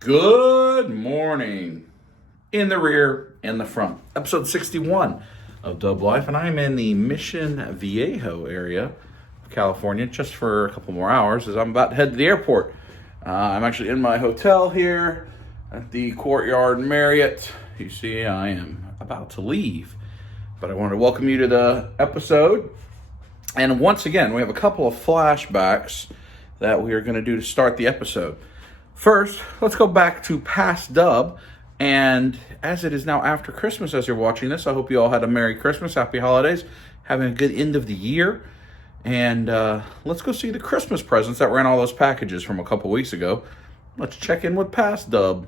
Good morning. In the rear, in the front. Episode 61 of Dub Life, and I'm in the Mission Viejo area of California just for a couple more hours as I'm about to head to the airport. I'm actually in my hotel here at the Courtyard Marriott. You see, I am about to leave, but I wanted to welcome you to the episode. And once again, we have a couple of flashbacks that we are going to do to start the episode. First, let's go back to past dub, and as it is now after Christmas as you're watching this, I hope you all had a Merry Christmas, Happy Holidays, having a good end of the year, and let's go see the Christmas presents that were in all those packages from a couple weeks ago. Let's check in with past dub.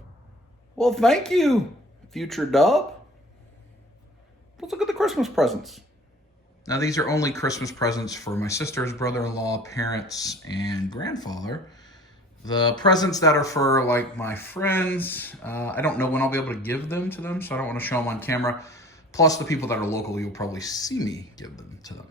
Well, thank you, future dub. Let's look at the Christmas presents. Now, these are only Christmas presents for my sisters, brother-in-law, parents, and grandfather. The presents that are for, like, my friends, I don't know when I'll be able to give them to them, so I don't want to show them on camera. Plus, the people that are local, you'll probably see me give them to them.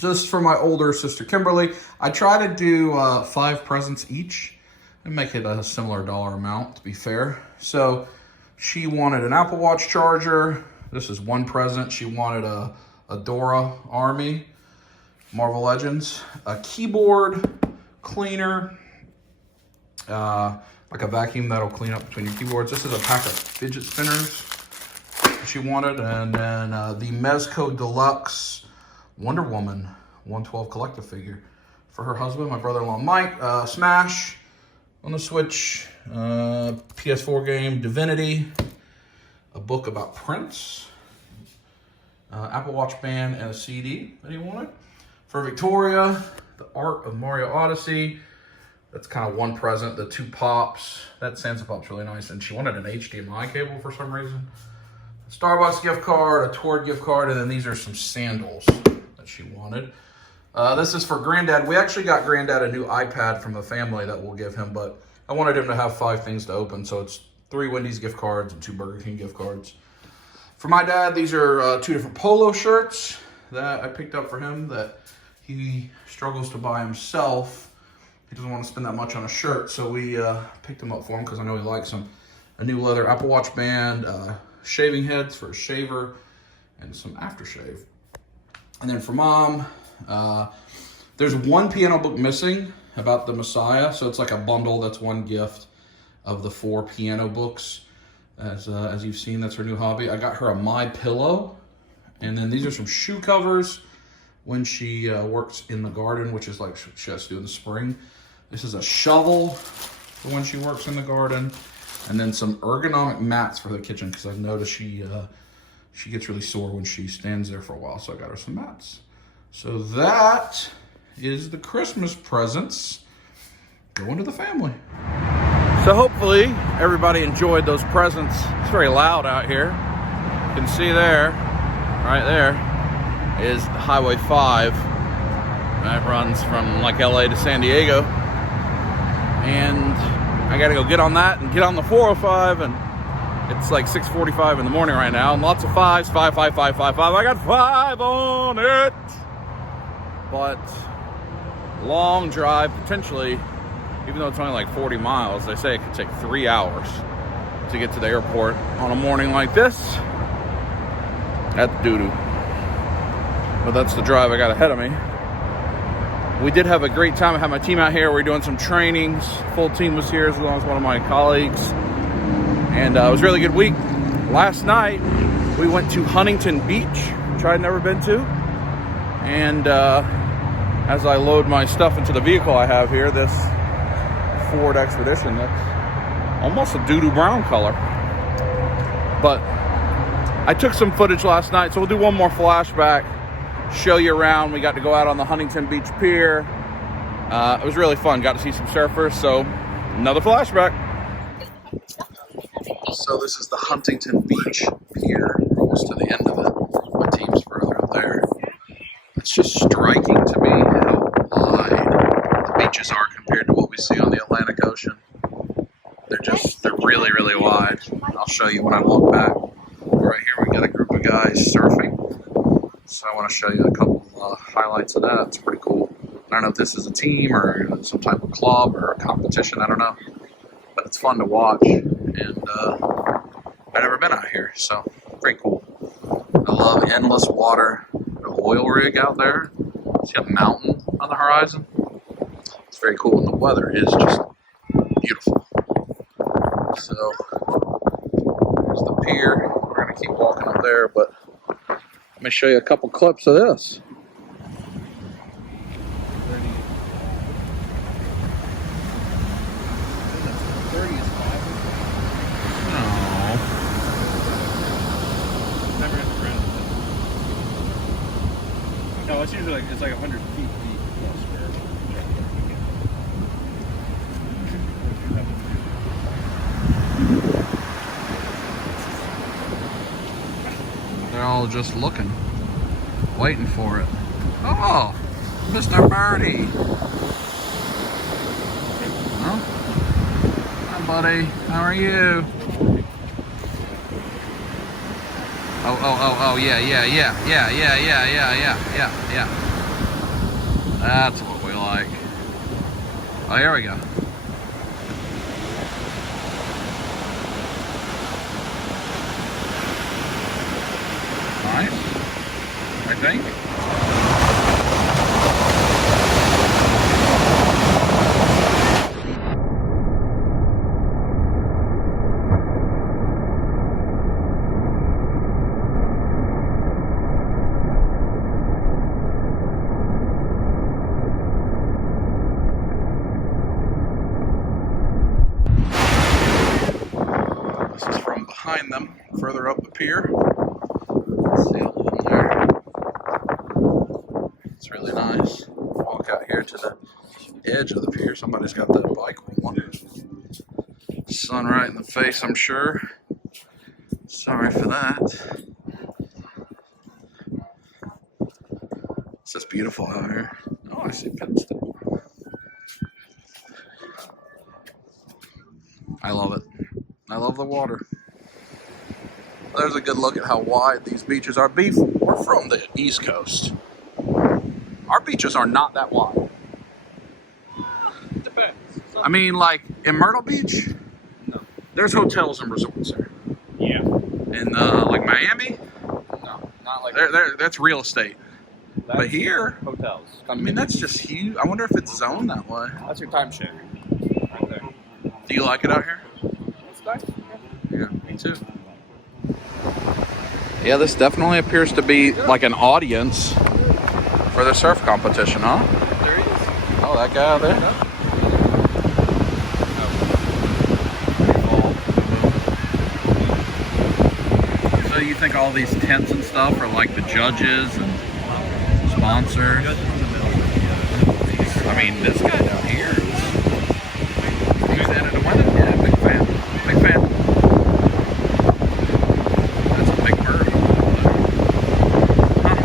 So this is for my older sister, Kimberly. I try to do 5 presents each and make it a similar dollar amount, to be fair. So she wanted an Apple Watch charger. This is one present. She wanted a Dora Army, Marvel Legends, a keyboard cleaner, like a vacuum that'll clean up between your keyboards. This is a pack of fidget spinners she wanted, and then the Mezco Deluxe Wonder Woman 112 collector figure for her husband, my brother-in-law Mike. Smash on the Switch, PS4 game Divinity, a book about Prince, Apple Watch band, and a CD that he wanted. For Victoria, the Art of Mario Odyssey. That's kind of one present. The 2 pops. That Santa Pop's really nice. And she wanted an HDMI cable for some reason. A Starbucks gift card, a Tord gift card, and then these are some sandals that she wanted. This is for Granddad. We actually got Granddad a new iPad from the family that we'll give him, but I wanted him to have 5 things to open, so it's 3 Wendy's gift cards and 2 Burger King gift cards. For my dad, these are 2 different polo shirts that I picked up for him that he struggles to buy himself. He doesn't want to spend that much on a shirt, so we picked them up for him because I know he likes them. A new leather Apple Watch band, shaving heads for a shaver, and some aftershave. And then for Mom, there's 1 piano book missing about the Messiah, so it's like a bundle. That's 1 gift of the 4 piano books. As you've seen, that's her new hobby. I got her a My Pillow, and then these are some shoe covers when she works in the garden, which is like she has to do in the spring. This is a shovel for when she works in the garden, and then some ergonomic mats for the kitchen because I've noticed she gets really sore when she stands there for a while, so I got her some mats. So that is the Christmas presents going to the family. So hopefully everybody enjoyed those presents. It's very loud out here. You can see there, right there, is Highway 5. That runs from like LA to San Diego. And I gotta go get on that and get on the 405, and it's like 6:45 in the morning right now, and lots of 5s, 5, 5, 5, 5, 5. I got 5 on it. But long drive, potentially, even though it's only like 40 miles, they say it could take 3 hours to get to the airport on a morning like this. That's doo-doo. But that's the drive I got ahead of me. We did have a great time. I had my team out here. We were doing some trainings. Full team was here as well as one of my colleagues. And it was a really good week. Last night, we went to Huntington Beach, which I'd never been to. And as I load my stuff into the vehicle I have here, this Ford Expedition, that's almost a doo-doo brown color. But I took some footage last night, so we'll do one more flashback, show you around. We got to go out on the Huntington Beach Pier. It was really fun. Got to see some surfers, so another flashback. So this is the Huntington Beach Pier, almost to the end of it. My team's further up there. It's just striking to me how wide the beaches are compared to what we see on the Atlantic Ocean. They're really, really wide. I'll show you when I walk back. Right here we got a group of guys surfing. So I want to show you a couple highlights of that. It's pretty cool. I don't know if this is a team or some type of club or a competition. I don't know. But it's fun to watch, and I've never been out here, so pretty cool. I love endless water, the oil rig out there. See a mountain on the horizon? It's very cool, and the weather is just beautiful. So there's the pier. We're gonna keep walking up there, but let me show you a couple clips of this. No, it's usually it's like 100 feet deep. They're all just looking, waiting for it. Oh, Mr. Birdie. Huh? Hi, buddy. How are you? Oh, yeah. That's what we like. Oh, here we go. Nice, I think. This is from behind them, further up the pier. See all of them there. It's really nice. Walk out here to the edge of the pier. Somebody's got that bike rolling. Sun right in the face, I'm sure. Sorry for that. It's just beautiful out here. Oh, I see Penstep. I love it. I love the water. There's a good look at how wide these beaches are. We're from the East Coast. Our beaches are not that wide. Depends. I mean, like in Myrtle Beach, No. there's hotels and resorts there. Yeah. In like Miami, No, not like that's real estate. But here, hotels. I mean, that's just huge. I wonder if it's zoned that way. That's your timeshare. Right there. Do you like it out here? It's nice. Yeah, me too. Yeah, this definitely appears to be like an audience for the surf competition, huh? There he is. Oh, that guy out there. So you think all these tents and stuff are like the judges and sponsors? I mean, this guy down here he's in it to win it. Yeah, big fan. Big fan. That's a big bird. Huh.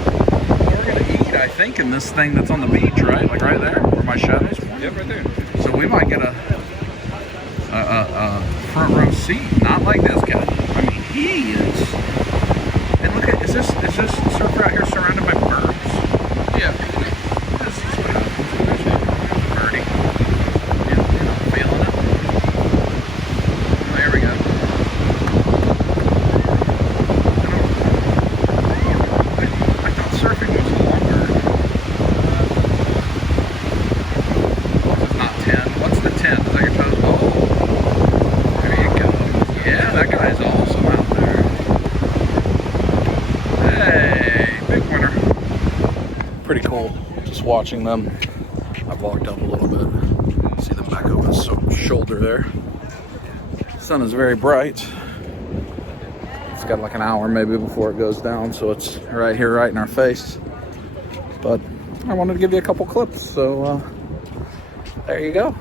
Well, we're gonna eat, I think, in this thing that's on the beach, right? Like right there, where my shadow's. Yep, right there. So we might get a front row seat. Not like this guy. I mean, he is. And look at, is this surfer out here surrounded by birds? Yeah. This is what happens. Birdie. Yeah, feeling it. There we go. I thought surfing was longer. It's not 10. What's the 10? Is that your toes? Oh. There you go. Yeah, that guy's awesome out there. Hey, big winner. Pretty cool. Just watching them. I've walked up a little bit. See them back over the shoulder there. The sun is very bright. It's got like an hour maybe before it goes down, so it's right here, right in our face. But I wanted to give you a couple clips, so there you go.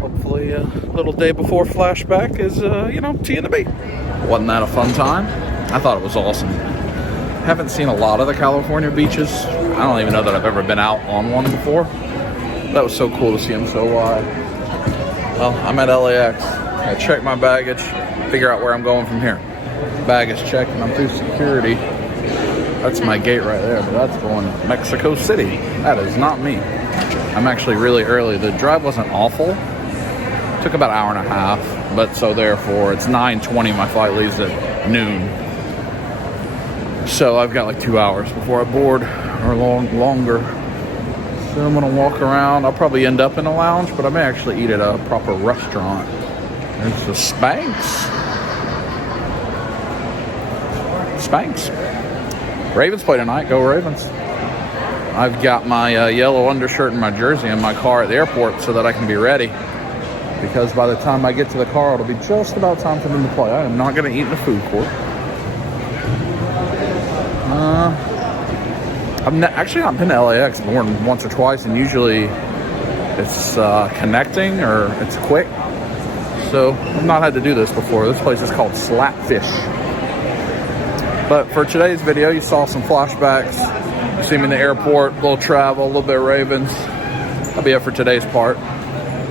Hopefully a little day before flashback is, T and the B. Wasn't that a fun time? I thought it was awesome. Haven't seen a lot of the California beaches. I don't even know that I've ever been out on one before. That was so cool to see them so wide. Well, I'm at LAX. I check my baggage, figure out where I'm going from here. Baggage checked, and I'm through security. That's my gate right there, but that's going to Mexico City. That is not me. I'm actually really early. The drive wasn't awful Took about an hour and a half, but so therefore it's 9:20. My flight leaves at noon. So I've got like 2 hours before I board, or longer. So I'm gonna walk around. I'll probably end up in a lounge, but I may actually eat at a proper restaurant. There's the Spanx. Ravens play tonight. Go Ravens. I've got my yellow undershirt and my jersey in my car at the airport so that I can be ready. Because by the time I get to the car, it'll be just about time for them to play. I am not going to eat in the food court. I've actually not been to LAX more than once or twice, and usually it's connecting or it's quick. So I've not had to do this before. This place is called Slapfish. But for today's video, you saw some flashbacks. You see me in the airport, a little travel, a little bit of Ravens. That'll be it for today's part.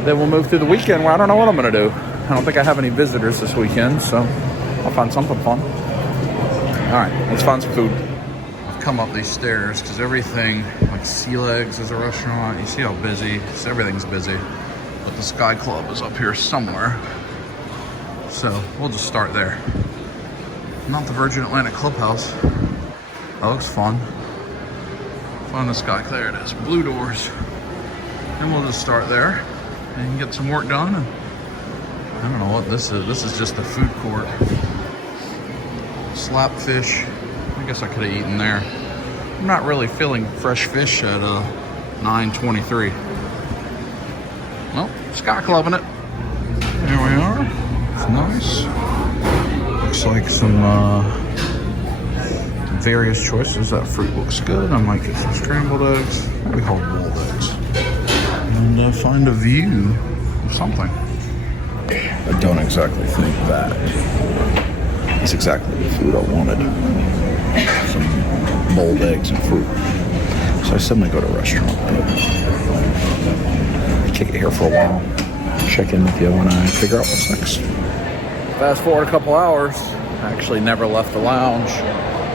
Then we'll move through the weekend where I don't know what I'm going to do. I don't think I have any visitors this weekend, so I'll find something fun. All right, let's find some food. I've come up these stairs because everything, like Sea Legs is a restaurant. You see how busy, everything's busy. But the Sky Club is up here somewhere. So we'll just start there. Not the Virgin Atlantic Clubhouse. That looks fun. Find the Sky, there it is, blue doors. And we'll just start there and get some work done. And I don't know what this is. This is just the food court. Slapfish. I guess I could have eaten there. I'm not really feeling fresh fish at 9:23. Well, Sky Clubbing it. There we are. It's nice. Looks like some various choices. That fruit looks good. I might get some scrambled eggs. What we call boiled eggs. And find a view of something. I don't exactly think that is exactly the food I wanted. Some boiled eggs and fruit. So I said I'm gonna go to a restaurant, but kick it here for a while. Check in with you when I figure out what's next. Fast forward a couple hours. I actually never left the lounge.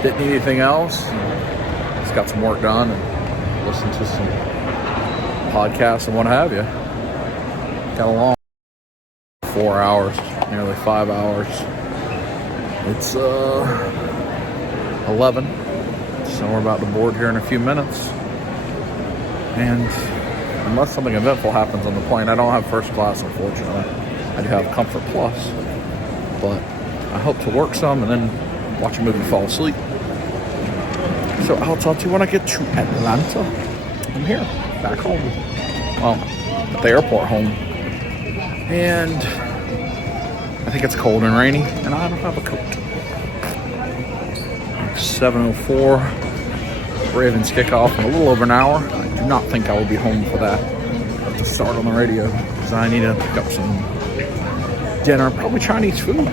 Didn't need anything else. Just got some work done and listened to some podcasts and what have you. Got a long 4 hours, nearly 5 hours. It's 11, so we're about to board here in a few minutes. And unless something eventful happens on the plane, I don't have first class, unfortunately. I do have Comfort Plus, but I hope to work some and then watch a movie and fall asleep. So I'll talk to you when I get to Atlanta. I'm here, back home. Well, at the airport home. And I think it's cold and rainy, and I don't have a coat. 7:04. Ravens kickoff in a little over an hour. I do not think I will be home for that. I have to start on the radio because I need to pick up some dinner, probably Chinese food.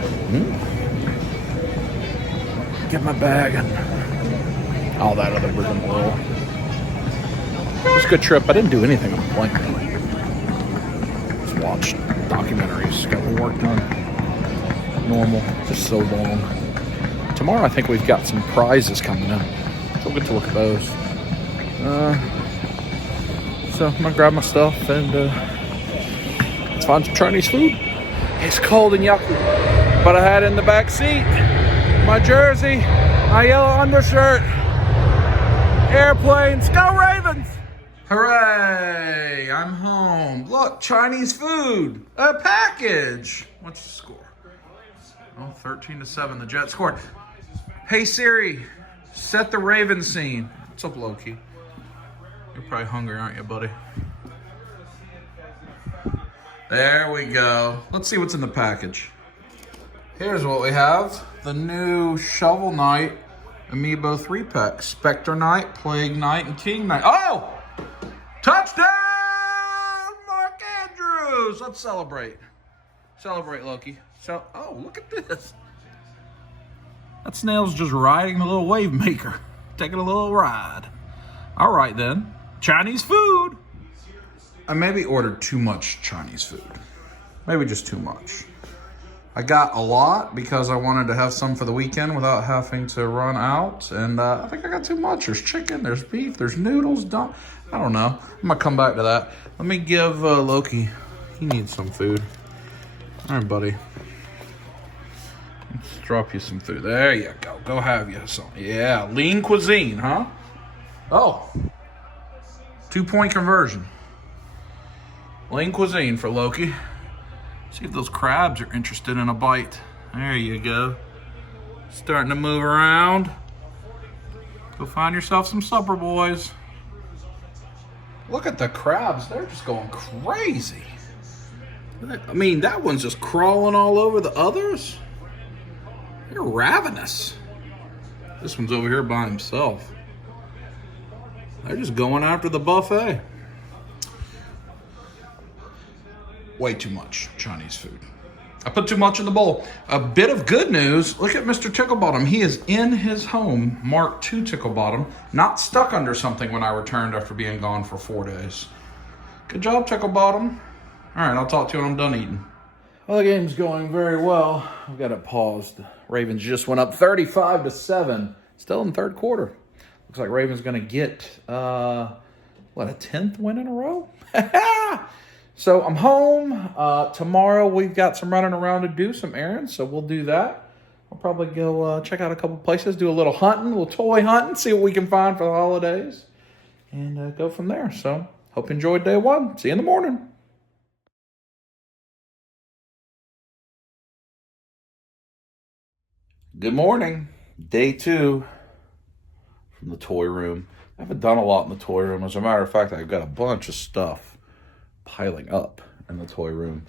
Get my bag and all that other rigmarole. It was a good trip. I didn't do anything on the plane really. Just watched documentaries, got my work done. Normal, just so long. Tomorrow I think we've got some prizes coming up. So we'll get to look at those. So I'm gonna grab my stuff and let's find some Chinese food. It's cold and yucky, but I had in the back seat my jersey, my yellow undershirt. Airplanes, go Ravens! Hooray! I'm home. Look, Chinese food, a package. What's the score? Oh, 13-7. The Jets scored. Hey Siri, set the Ravens scene. What's up, Loki? You're probably hungry, aren't you, buddy? There we go. Let's see what's in the package. Here's what we have. The new Shovel Knight Amiibo 3-pack. Spectre Knight, Plague Knight, and King Knight. Oh! Touchdown! Mark Andrews! Let's celebrate. Celebrate, Loki. So, oh, look at this. That snail's just riding the little wave maker. Taking a little ride. All right, then. Chinese food. I maybe ordered too much Chinese food. Maybe just too much. I got a lot because I wanted to have some for the weekend without having to run out. And I think I got too much. There's chicken, there's beef, there's noodles. I don't know. I'm going to come back to that. Let me give Loki, he needs some food. All right, buddy. Let's drop you some food. There you go. Go have you some. Yeah, lean cuisine, huh? Oh. 2-point conversion. Lean cuisine for Loki. See if those crabs are interested in a bite. There you go. Starting to move around. Go find yourself some supper, boys. Look at the crabs. They're just going crazy. I mean, that one's just crawling all over the others. They're ravenous. This one's over here by himself. They're just going after the buffet. Way too much Chinese food. I put too much in the bowl. A bit of good news. Look at Mr. Ticklebottom. He is in his home, marked to Ticklebottom, not stuck under something when I returned after being gone for 4 days. Good job, Ticklebottom. All right, I'll talk to you when I'm done eating. Well, the game's going very well. I've got it paused. Ravens just went up 35-7. Still in the third quarter. Looks like Ravens going to get, a 10th win in a row? So I'm home. Tomorrow we've got some running around to do, some errands, so we'll do that. I'll probably go check out a couple places, do a little hunting, a little toy hunting, see what we can find for the holidays, and go from there. So hope you enjoyed day one. See you in the morning. Good morning. Day 2 from the toy room. I haven't done a lot in the toy room. As a matter of fact, I've got a bunch of stuff piling up in the toy room.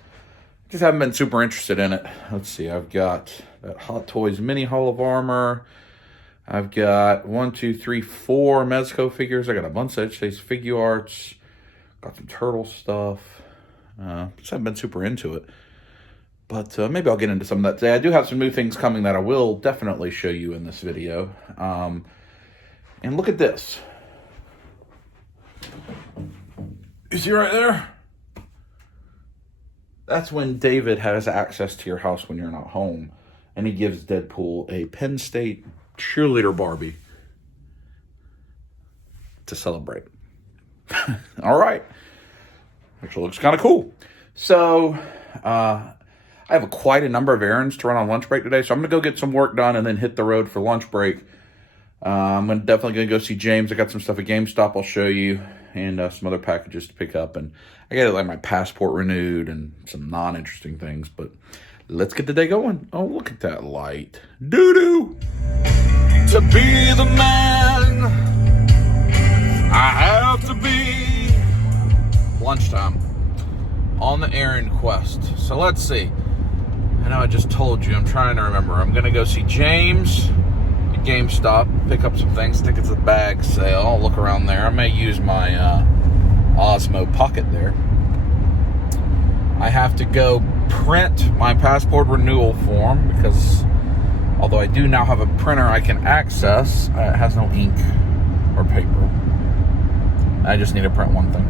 Just haven't been super interested in it. Let's see, I've got that Hot Toys Mini Hall of Armor. I've got 4 Mezco figures. I got a bunch of Edge figure arts. Got some turtle stuff. Just haven't been super into it. But maybe I'll get into some of that today. I do have some new things coming that I will definitely show you in this video. And look at this. You see right there? That's when David has access to your house when you're not home. And he gives Deadpool a Penn State cheerleader Barbie to celebrate. All right. Actually looks kind of cool. So, I have quite a number of errands to run on lunch break today. So I'm going to go get some work done and then hit the road for lunch break. I'm definitely going to go see James. I got some stuff at GameStop I'll show you. And some other packages to pick up. And I got like my passport renewed and some non-interesting things. But let's get the day going. Oh, look at that light. Doo-doo. To be the man I have to be. Lunchtime. On the errand quest. So let's see. I know I just told you. I'm trying to remember. I'm going to go see James at GameStop. Pick up some things. I think it's a bag sale. I'll look around there. I may use my Osmo Pocket there. I have to go print my passport renewal form because although I do now have a printer I can access, it has no ink or paper. I just need to print one thing.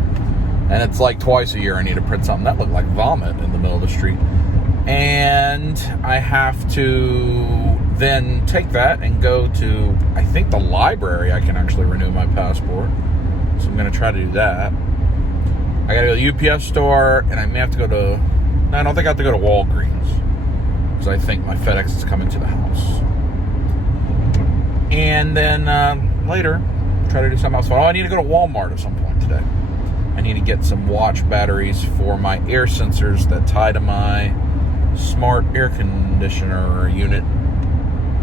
And it's like twice a year I need to print something that looked like vomit in the middle of the street. And I have to then take that and go to, I think, the library. I can actually renew my passport. So I'm going to try to do that. I got to go to the UPS store, and I may have to go to, no, I don't think I have to go to Walgreens. Because I think my FedEx is coming to the house. And then later, try to do something else. Oh, I need to go to Walmart at some point today. I need to get some watch batteries for my air sensors that tie to my smart air conditioner unit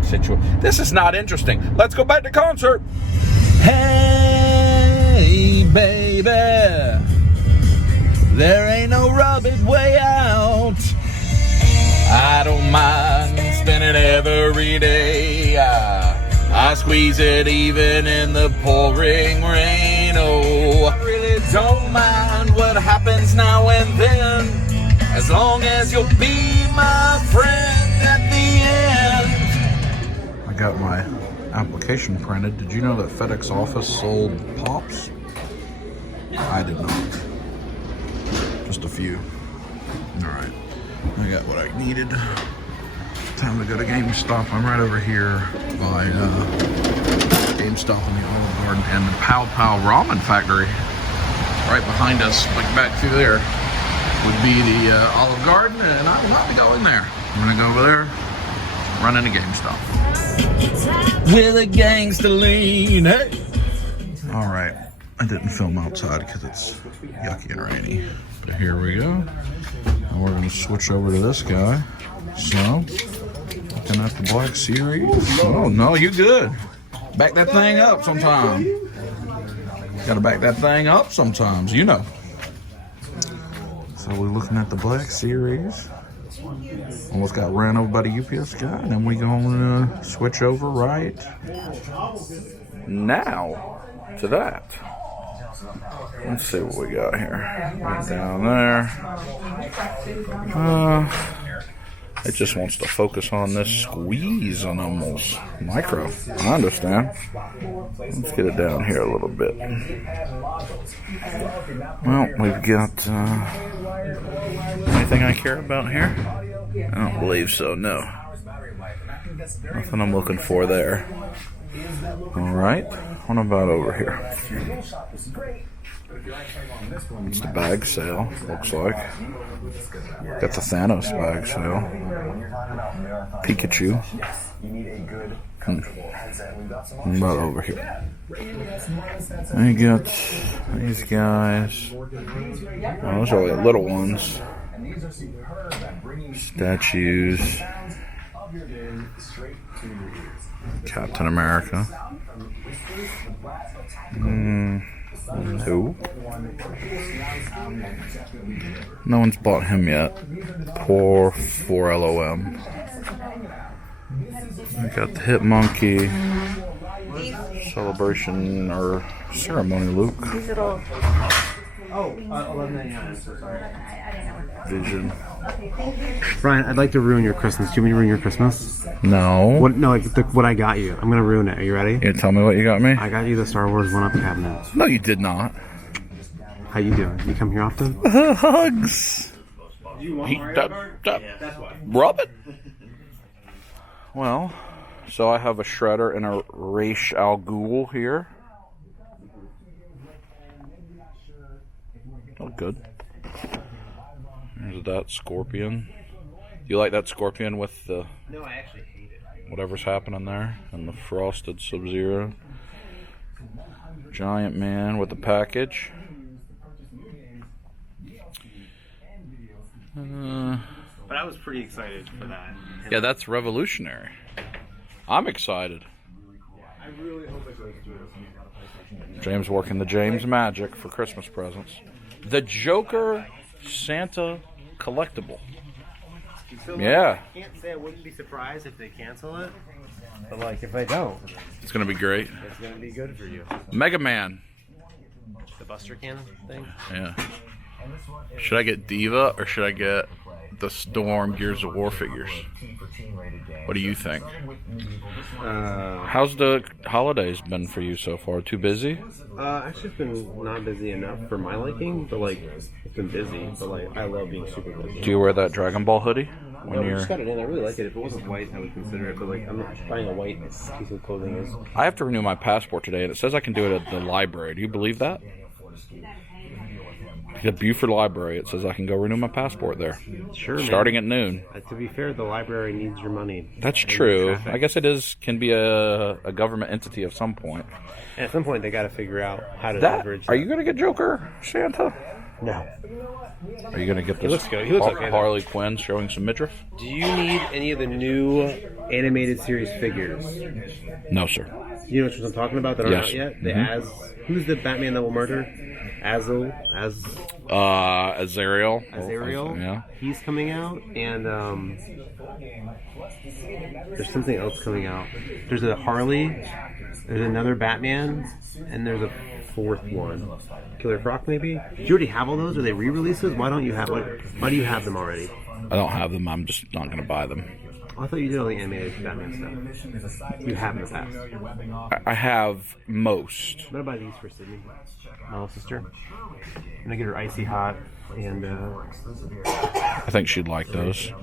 situation. This is not interesting. Let's go back to concert. Hey, baby, there ain't no rubbing way out. I don't mind spending every day. I squeeze it even in the pouring rain. Oh, I really don't mind what happens now and then, as long as you'll be my friend at the end. I got my application printed. Did you know that FedEx Office sold Pops? I did not. Just a few. All right. I got what I needed. Time to go to GameStop. I'm right over here by GameStop in the Olive Garden and the Pow Pow Ramen Factory. Right behind us, like back through there. would be the Olive Garden, and I will not be going there. I'm gonna go over there, run into GameStop. With a gangster lean, hey! All right, I didn't film outside because it's yucky and rainy. But here we go. And we're gonna switch over to this guy. So, looking at the Black Series. Oh no, you good. Back that thing up sometime. Gotta back that thing up sometimes, you know. So we're looking at the Black Series. Almost got ran over by the UPS guy. And then we're gonna switch over right now to that. Let's see what we got here. Right down there. It just wants to focus on this squeeze on almost micro. I understand. Let's get it down here a little bit. Well, we've got anything I care about here? I don't believe so, no. Nothing I'm looking for there. Alright, what about over here? It's the bag sale, looks like. Got the Thanos bag sale. Pikachu. What about over here? I got these guys. Oh, those are like little ones. Statues. Captain America. Who? No one's bought him yet. Poor 4LOM. I got the Hit Monkey celebration or ceremony, Luke. Vision. Ryan, I'd like to ruin your Christmas. Do you want me to ruin your Christmas? No. What? No, like what I got you. I'm gonna ruin it. Are you ready? You tell me what you got me? I got you the Star Wars 1-Up cabinet. No, you did not. How you doing? You come here often? Hugs. Rub it. Well, so I have a Shredder and a Ra's al Ghul here. Oh, good. There's that Scorpion. You like that Scorpion with the... No, I actually hate it. Whatever's happening there. And the frosted Sub-Zero. Giant Man with the package. But I was pretty excited for that. Yeah, that's revolutionary. I'm excited. I really hope it goes through. James working the James magic for Christmas presents. The Joker Santa collectible. Yeah. I can't say I wouldn't be surprised if they cancel it, but like if they don't, It's going to be great. it's gonna be good for you. Mega Man. The Buster Cannon thing. Yeah. Should I get Diva or should I get the Storm Gears of War figures? What do you think? How's the holidays been for you so far? Too busy? Actually, it's been not busy enough for my liking, but like it's been busy. But like I love being super busy. Do you wear that Dragon Ball hoodie? No, I just got it in. I really like it. If it wasn't white, I would consider it. But like, I'm not buying a white piece of clothing. Is I have to renew my passport today, and it says I can do it at the library. Do you believe that? The Buford Library. It says I can go renew my passport there. sure, Starting man. at noon. To be fair, the library needs your money. That's true. I guess it can be a government entity at some point. And at some point, they got to figure out how to That, leverage. are you going to get Joker Santa? No. Are you going to get this looks good. He looks okay, though. Harley Quinn showing some midriff? Do you need any of the new animated series figures? No, sir. You know what I'm talking about that aren't Yes. out yet? The who's the Batman that will murder? Azariel. Azariel. Yeah. He's coming out, and there's something else coming out. There's a Harley. There's another Batman, and there's a fourth one. Killer Croc, maybe. Do you already have all those? Are they re-releases? Why don't you have? Why do you have them already? I don't have them. I'm just not going to buy them. Oh, I thought you did all the animated Batman stuff. You have in the past. I have most. I'm gonna buy these for Sydney, my little sister. I'm gonna get her icy hot, and I think she'd like those.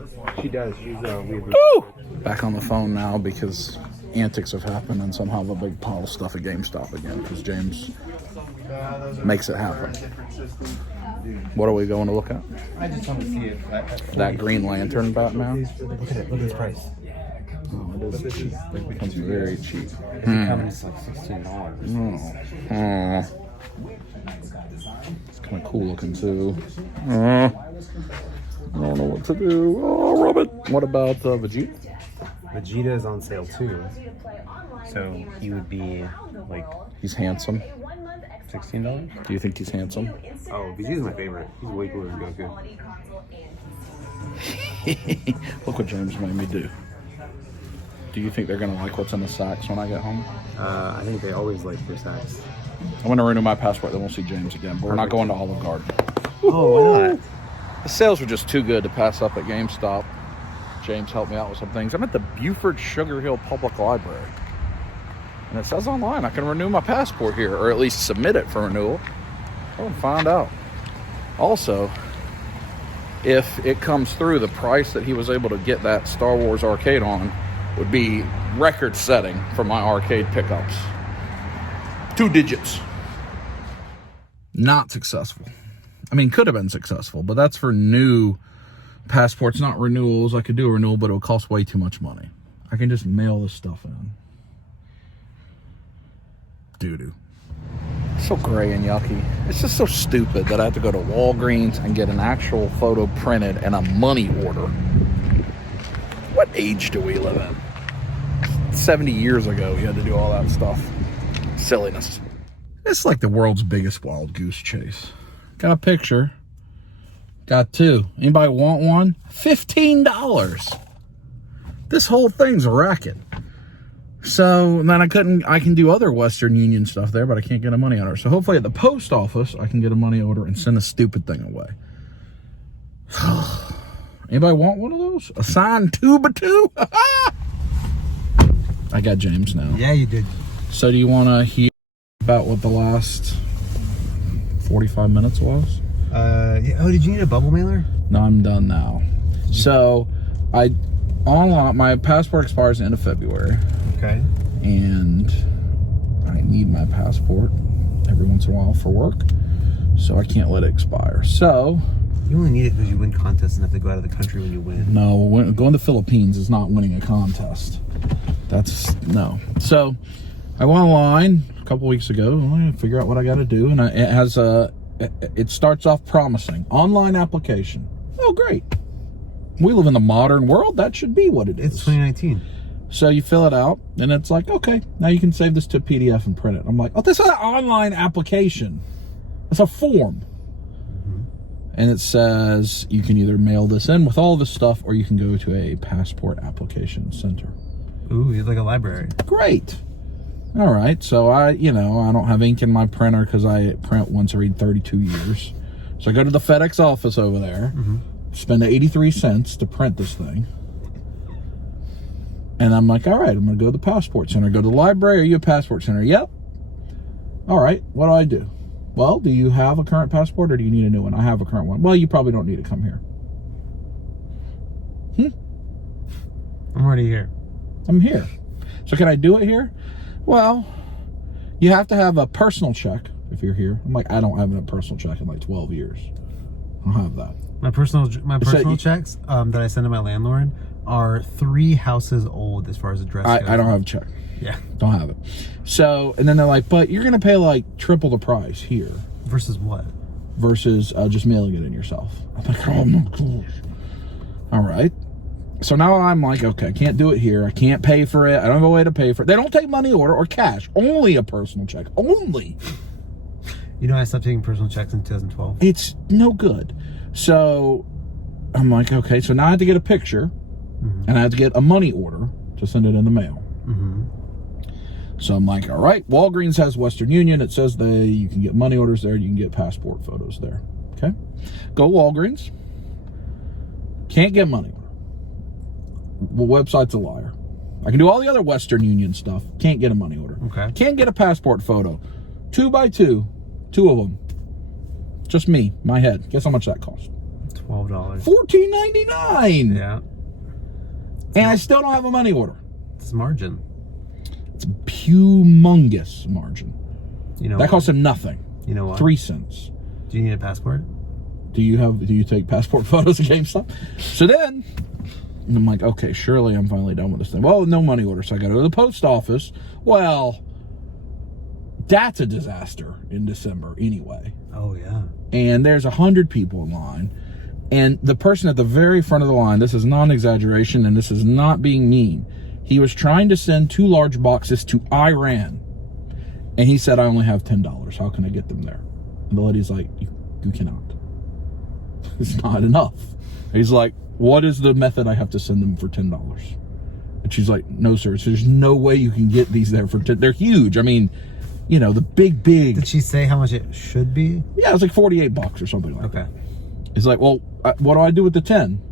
she does. She's Woo! Back on the phone now because antics have happened and somehow a big pile of stuff at GameStop again because James makes it happen. What are we going to look at? I just want to see if That Green Lantern Batman. Look at it. Look at his price. Oh, it is cheap. It becomes very cheap. It becomes like $16. Oh. It's kind of cool looking too. I don't know what to do. Oh, rub it. What about Vegeta? Vegeta is on sale too. So he would be like He's handsome. $16. Do you think he's handsome? Oh, Vegeta's my favorite. He's way cooler than Goku. Look what James made me do. Do you think they're going to like what's in the sacks when I get home? I think they always like their sacks. I'm going to renew my passport, then we'll see James again. But we're not going to Olive Garden. Oh, why not? The sales were just too good to pass up at GameStop. James helped me out with some things. I'm at the Buford Sugar Hill Public Library. And it says online I can renew my passport here, or at least submit it for renewal. Go and find out. Also, if it comes through, the price that he was able to get that Star Wars arcade on would be record-setting for my arcade pickups. 2 digits. Not successful. I mean, could have been successful, but that's for new passports, not renewals. I could do a renewal, but it would cost way too much money. I can just mail this stuff in. Doo-doo. So gray and yucky. It's just so stupid that I have to go to Walgreens and get an actual photo printed and a money order. What age do we live in? 70 years ago, you had to do all that stuff. Silliness. It's like the world's biggest wild goose chase. Got a picture. Got 2. Anybody want one? $15. This whole thing's a racket. So then I can do other Western Union stuff there, but I can't get a money order. So hopefully at the post office, I can get a money order and send a stupid thing away. Anybody want one of those? A signed 2x2? I got James now. Yeah, you did. So do you want to hear about what the last 45 minutes was? Yeah. Oh, did you need a bubble mailer? No, I'm done now. So my passport expires the end of February. Okay. And I need my passport every once in a while for work, so I can't let it expire. So you only need it because you win contests and have to go out of the country when you win. No, going to the Philippines is not winning a contest. No. So I went online a couple weeks ago. I figure out what I got to do, and it starts off promising. Online application. Oh, great. We live in the modern world. That should be what it is. It's 2019. So you fill it out, and it's like, okay, now you can save this to a PDF and print it. I'm like, oh, this is an online application. It's a form. Mm-hmm. And it says you can either mail this in with all this stuff, or you can go to a passport application center. Ooh, you're like a library. Great. All right. So I don't have ink in my printer because I print once every 32 years. So I go to the FedEx office over there, spend 83 cents to print this thing. And I'm like, all right, I'm going to go to the passport center. Go to the library. Are you a passport center? Yep. All right. What do? Well, do you have a current passport or do you need a new one? I have a current one. Well, you probably don't need to come here. I'm already here. I'm here. So can I do it here? Well, you have to have a personal check if you're here. I'm like, I don't have a personal check in like 12 years. I don't have that. My personal checks that I send to my landlord are 3 houses old as far as address goes. I don't have a check. Yeah. Don't have it. So, and then they're like, but you're going to pay like triple the price here. Versus what? Versus just mailing it in yourself. I'm like, oh my gosh. All right. So now I'm like, okay, I can't do it here. I can't pay for it. I don't have a way to pay for it. They don't take money order or cash. Only a personal check. Only. You know, I stopped taking personal checks in 2012. It's no good. So I'm like, okay, so now I have to get a picture and I have to get a money order to send it in the mail. So I'm like, all right, Walgreens has Western Union. It says you can get money orders there. You can get passport photos there. Okay. Go Walgreens. Can't get money order. The website's a liar. I can do all the other Western Union stuff. Can't get a money order. Okay. Can't get a passport photo. 2x2. 2 of them. Just me, my head. Guess how much that cost? $12. $14.99. Yeah. And I still don't have a money order. It's margin. It's a humongous margin. You know that costs him nothing. You know what? 3 cents. Do you need a passport? do you take passport photos at GameStop? So then I'm like, okay, surely I'm finally done with this thing. Well, no money order, so I got to go to the post office. Well, that's a disaster in December anyway. Oh, yeah. And there's 100 people in line. And the person at the very front of the line, this is not an exaggeration, and this is not being mean. He was trying to send 2 large boxes to Iran. And he said, I only have $10. How can I get them there? And the lady's like, you cannot. It's not enough. He's like, what is the method I have to send them for $10? And she's like, no, sir. So there's no way you can get these there for $10. They're huge. I mean, you know, the big. Did she say how much it should be? Yeah, it was like $48 or something like that. Okay. He's like, well, what do I do with the 10?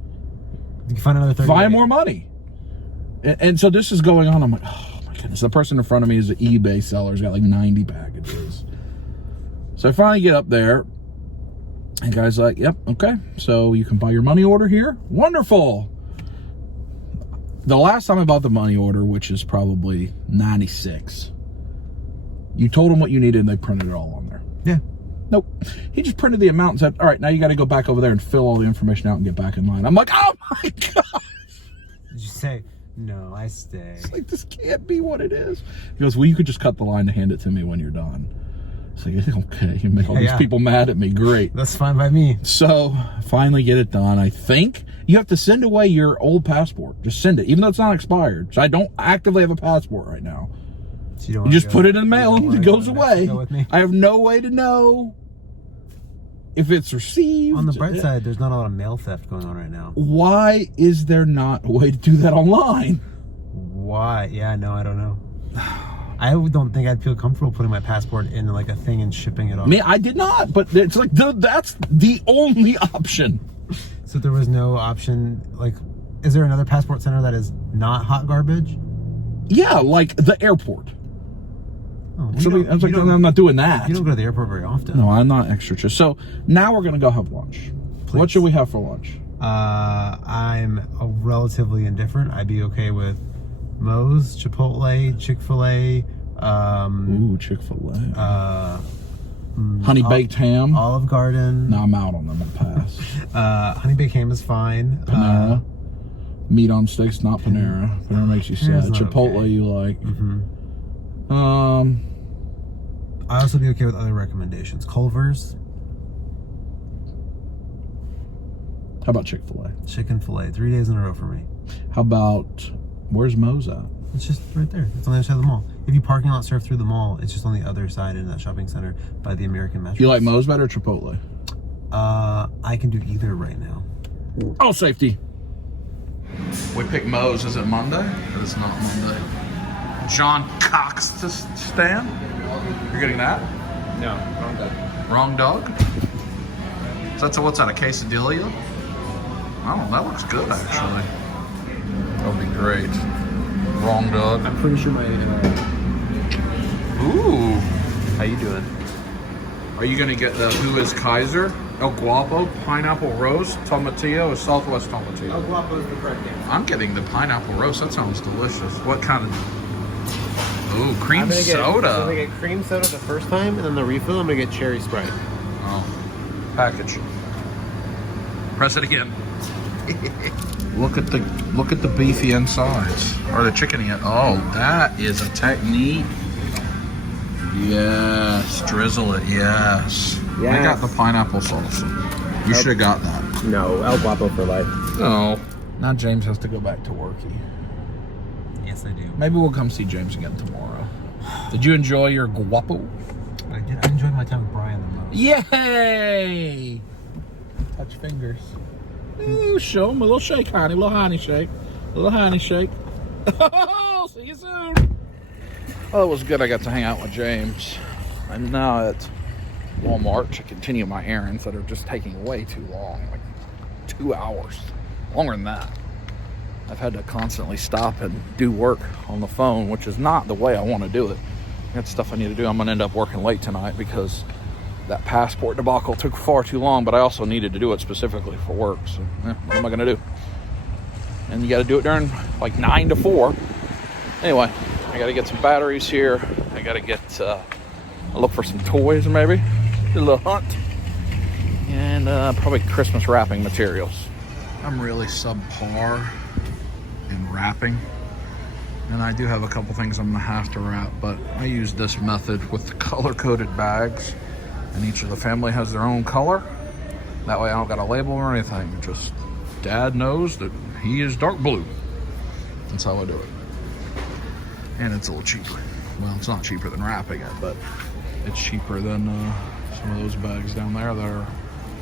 You can find another 30. Buy more money. And so this is going on. I'm like, oh my goodness. The person in front of me is an eBay seller. He's got like 90 packages. So I finally get up there. And the guy's like, yep, okay. So you can buy your money order here. Wonderful. The last time I bought the money order, which is probably 96, you told them what you needed and they printed it all on there. Yeah. Nope. He just printed the amount and said, all right, now you got to go back over there and fill all the information out and get back in line. I'm like, oh my God. Did you say, no, I stay? It's like, this can't be what it is. He goes, well, you could just cut the line to hand it to me when you're done. It's like, okay, you make all these people mad at me. Great. That's fine by me. So, finally get it done. I think you have to send away your old passport. Just send it, even though it's not expired. So I don't actively have a passport right now. So you just put it in the mail and it goes away. I have no way to know if it's received. On the bright side, there's not a lot of mail theft going on right now. Why is there not a way to do that online? Why? Yeah, no, I don't know. I don't think I'd feel comfortable putting my passport in like a thing and shipping it off. Me, I did not, but it's like, that's the only option. So there was no option, like, is there another passport center that is not hot garbage? Yeah, like the airport. Oh, So I was like, I'm not doing that. You don't go to the airport very often. No, I'm not extra chill. So now we're going to go have lunch. Please. What should we have for lunch? I'm relatively indifferent. I'd be okay with Moe's, Chipotle, Chick-fil-A. Ooh, Chick-fil-A. Honey baked ham. Olive Garden. No, I'm out on them. I'll pass. Honey baked ham is fine. Panera. Meat on sticks, not Panera. Panera makes you sad. Chipotle, okay. You like. I'd also be okay with other recommendations. Culver's. How about Chick-fil-A? Chicken fillet. 3 days in a row for me. How about, where's Moe's at? It's just right there. It's on the other side of the mall. If you parking lot surf through the mall, it's just on the other side in that shopping center by the American Metro. You like Moe's better or Chipotle? I can do either right now. Oh, safety. We picked Moe's. Is it Monday? It is not Monday. John Cox to stand. You're getting that? No, wrong dog. Wrong dog? So that's what's that, a quesadilla? Oh, that looks good actually. That would be great. Wrong dog. I'm pretty sure my. Ooh. How you doing? Are you gonna get the Who is Kaiser? El Guapo, pineapple roast, tomatillo, or Southwest tomatillo? El Guapo's the correct answer. I'm getting the pineapple roast. That sounds delicious. What kind of? Ooh, cream soda. I'm gonna get cream soda the first time, and then the refill, I'm gonna get cherry Sprite. Oh, package. Press it again. Look at the beefy insides, or the chickeny. Oh, that is a technique. Yes, drizzle it. Yes. I got the pineapple salsa. You should have got that. No, El Guapo for life. No. Now James has to go back to worky. Yes, I do. Maybe we'll come see James again tomorrow. Did you enjoy your guapo? I did. I enjoyed my time with Brian the most. Yay! Touch fingers. Ooh, show him a little shake, honey. A little honey shake. A little honey shake. See you soon. Well, it was good. I got to hang out with James. I'm now at Walmart to continue my errands that are just taking way too long. Like 2 hours. Longer than that. I've had to constantly stop and do work on the phone, which is not the way I want to do it. I got stuff I need to do. I'm going to end up working late tonight because that passport debacle took far too long, but I also needed to do it specifically for work. So, what am I going to do? And you got to do it during like 9 to 4. Anyway, I got to get some batteries here. I got to I'll look for some toys maybe. Do a little hunt. And and probably Christmas wrapping materials. I'm really subpar in wrapping, and I do have a couple things I'm gonna have to wrap, but I use this method with the color-coded bags, and each of the family has their own color. That way I don't got a label or anything. Just Dad knows that he is dark blue. That's how I do it. And it's a little cheaper. Well, it's not cheaper than wrapping it, but it's cheaper than some of those bags down there that are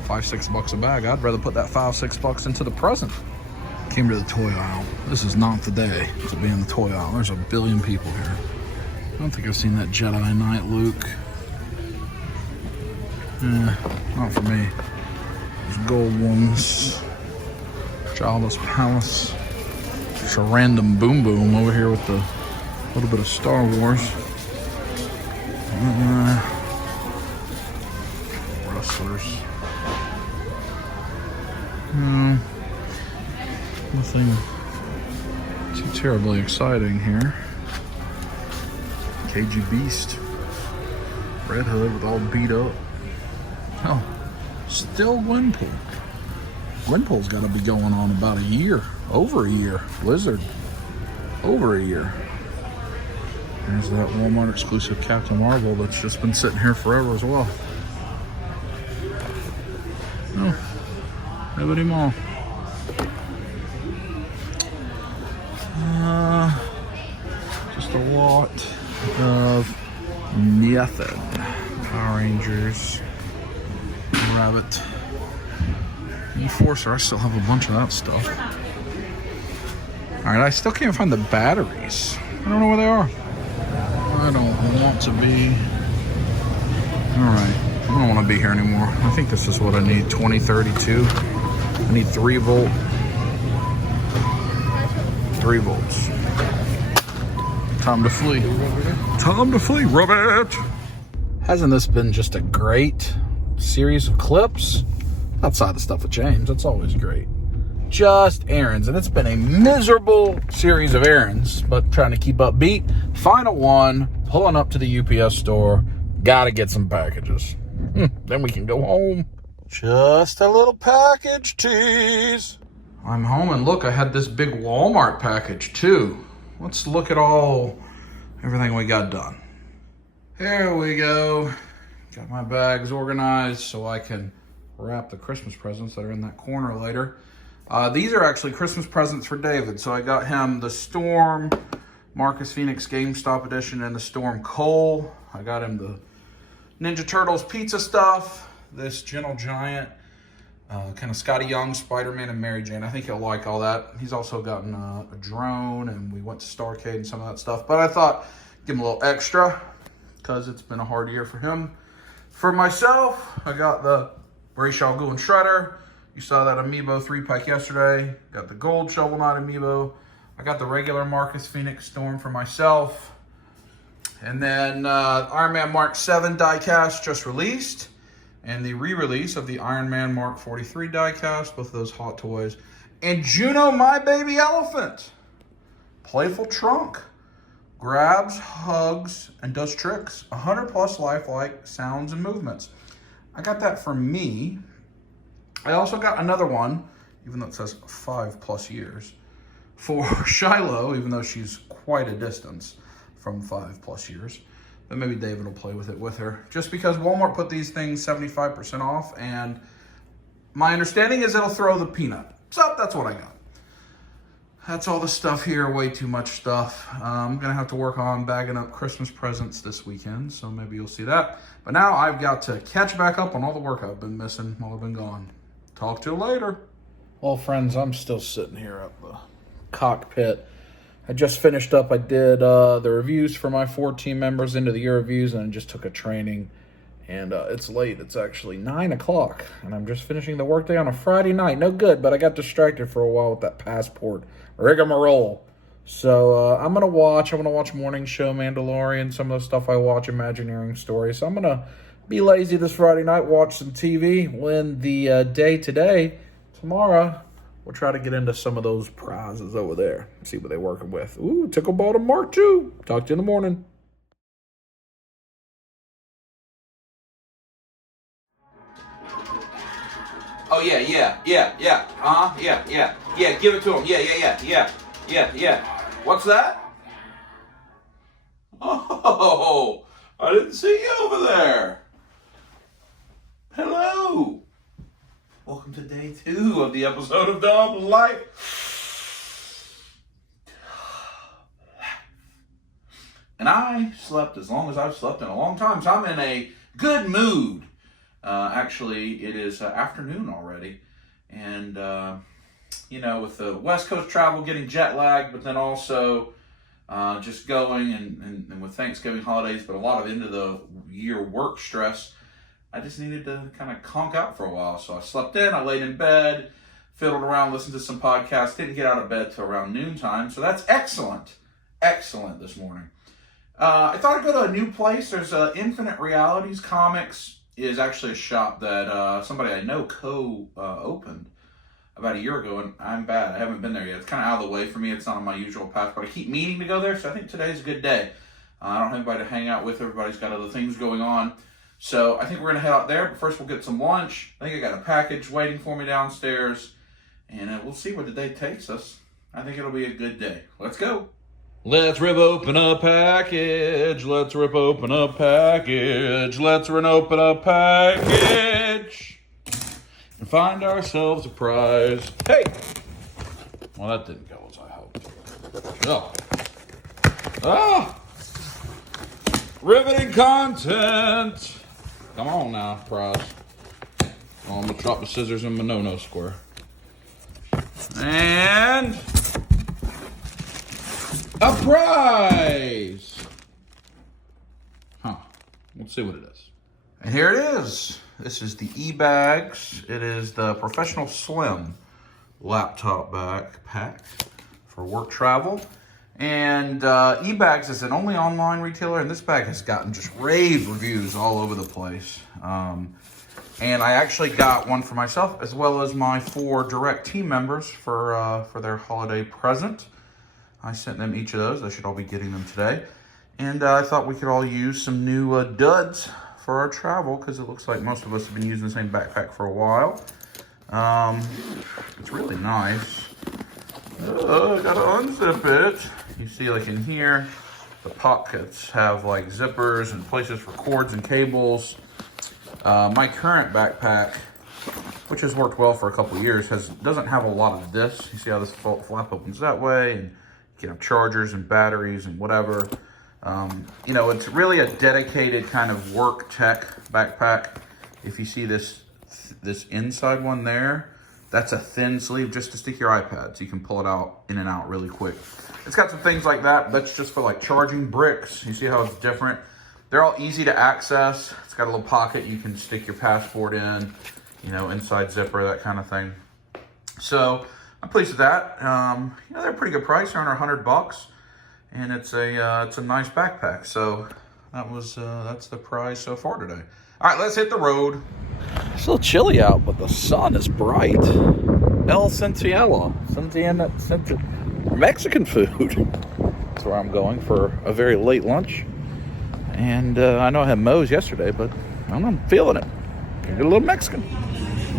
$5-6 a bag. I'd rather put that $5-6 into the present. Came to the toy aisle. This is not the day to be in the toy aisle. There's a billion people here. I don't think I've seen that Jedi Knight Luke. Not for me. There's gold ones. Jabba's Palace. There's a random Boom Boom over here with the little bit of Star Wars. Wrestlers. Nothing too terribly exciting here. KG Beast. Red Hood with all beat up. Oh, still Gwenpool. Gwenpool's got to be going on about a year. Over a year. Blizzard. Over a year. There's that Walmart exclusive Captain Marvel that's just been sitting here forever as well. Oh, Liberty Mall. Just a lot of nothing. Power Rangers, Rabbit, Enforcer. I still have a bunch of that stuff. All right, I still can't find the batteries. I don't know where they are. I don't want to be. All right, I don't want to be here anymore. I think this is what I need. 2032. I need 3 volt. 3 volts. Time to flee. Time to flee, Robert. Hasn't this been just a great series of clips? Outside the stuff with James, that's always great. Just errands, and it's been a miserable series of errands, but trying to keep upbeat. Final one, pulling up to the UPS store. Gotta get some packages. Then we can go home. Just a little package tease. I'm home, and look, I had this big Walmart package too. Let's look at everything we got done. Here we go. Got my bags organized so I can wrap the Christmas presents that are in that corner later. These are actually Christmas presents for David. So I got him the Storm Marcus Phoenix GameStop edition and the Storm Cole. I got him the Ninja Turtles pizza stuff, this Gentle Giant, kind of Scotty Young, Spider-Man, and Mary Jane. I think he'll like all that. He's also gotten a drone, and we went to Starcade and some of that stuff. But I thought, give him a little extra, because it's been a hard year for him. For myself, I got the Brace Shell Goo and Shredder. You saw that Amiibo 3-pack yesterday. Got the gold Shovel Knight Amiibo. I got the regular Marcus Phoenix Storm for myself. And then Iron Man Mark 7 diecast just released. And the re-release of the Iron Man Mark 43 diecast, both of those Hot Toys. And Juno, my baby elephant. Playful trunk. Grabs, hugs, and does tricks. 100+ lifelike sounds and movements. I got that for me. I also got another one, even though it says 5+ years, for Shiloh, even though she's quite a distance from 5+ years. But maybe David will play with it with her. Just because Walmart put these things 75% off, and my understanding is it'll throw the peanut. So that's what I got. That's all the stuff here, way too much stuff. I'm gonna have to work on bagging up Christmas presents this weekend, so maybe you'll see that. But now I've got to catch back up on all the work I've been missing while I've been gone. Talk to you later. Well, friends, I'm still sitting here at the cockpit. I just finished up. I did the reviews for my 4 team members, into the year reviews, and I just took a training. And it's late. It's actually 9 o'clock, and I'm just finishing the workday on a Friday night. No good, but I got distracted for a while with that passport rigmarole. So I'm going to watch Morning Show, Mandalorian, some of the stuff I watch, Imagineering Stories. So I'm going to be lazy this Friday night, watch some TV, win the day today. Tomorrow, we'll try to get into some of those prizes over there. See what they're working with. Ooh, Tickle Bottom Mark II. Talk to you in the morning. Oh, yeah. Yeah, give it to him. Yeah. What's that? Oh, I didn't see you over there. Hello. Welcome to day 2 of the episode of Dub Life. And I slept as long as I've slept in a long time, so I'm in a good mood. Actually, it is afternoon already. And, with the West Coast travel, getting jet lagged, but then also just going and with Thanksgiving holidays, but a lot of end of the year work stress, I just needed to kind of conk out for a while. So I slept in, I laid in bed, fiddled around, listened to some podcasts, didn't get out of bed till around noontime. So that's excellent this morning. I thought I'd go to a new place. There's Infinite Realities Comics is actually a shop that somebody I know opened about a year ago, and I'm bad. I haven't been there yet. It's kind of out of the way for me. It's not on my usual path, but I keep meaning to go there, so I think today's a good day. I don't have anybody to hang out with. Everybody's got other things going on. So I think we're going to head out there, but first we'll get some lunch. I think I got a package waiting for me downstairs, and we'll see where the day takes us. I think it'll be a good day. Let's go. Let's rip open a package. Let's rip open a package. Let's rip open a package. And find ourselves a prize. Hey! Well, that didn't go as I hoped. Oh! Riveting content! Come on now, prize. Oh, I'm gonna drop the scissors in my no-no square. And... a prize! Let's see what it is. And here it is. This is the e-bags. It is the Professional Slim laptop backpack for work travel. And e-bags is an only online retailer, and this bag has gotten just rave reviews all over the place. And I actually got one for myself, as well as my 4 direct team members for their holiday present. I sent them each of those. They should all be getting them today. And I thought we could all use some new duds for our travel, because it looks like most of us have been using the same backpack for a while. It's really nice. I gotta unzip it. You see, like in here, the pockets have like zippers and places for cords and cables. My current backpack, which has worked well for a couple years, doesn't have a lot of this. You see how this flap opens that way, and you can have chargers and batteries and whatever. It's really a dedicated kind of work tech backpack. If you see this inside one there, that's a thin sleeve just to stick your iPad, so you can pull it out in and out really quick. It's got some things like that. That's just for like charging bricks. You see how it's different? They're all easy to access. It's got a little pocket you can stick your passport in, inside zipper, that kind of thing. So I'm pleased with that. They're a pretty good price. They're under $100, and it's a nice backpack. So that's the prize so far today. All right, let's hit the road. It's a little chilly out, but the sun is bright. El Centinela, Mexican food. That's where I'm going for a very late lunch. And I know I had Moe's yesterday, but I'm feeling it. Get a little Mexican.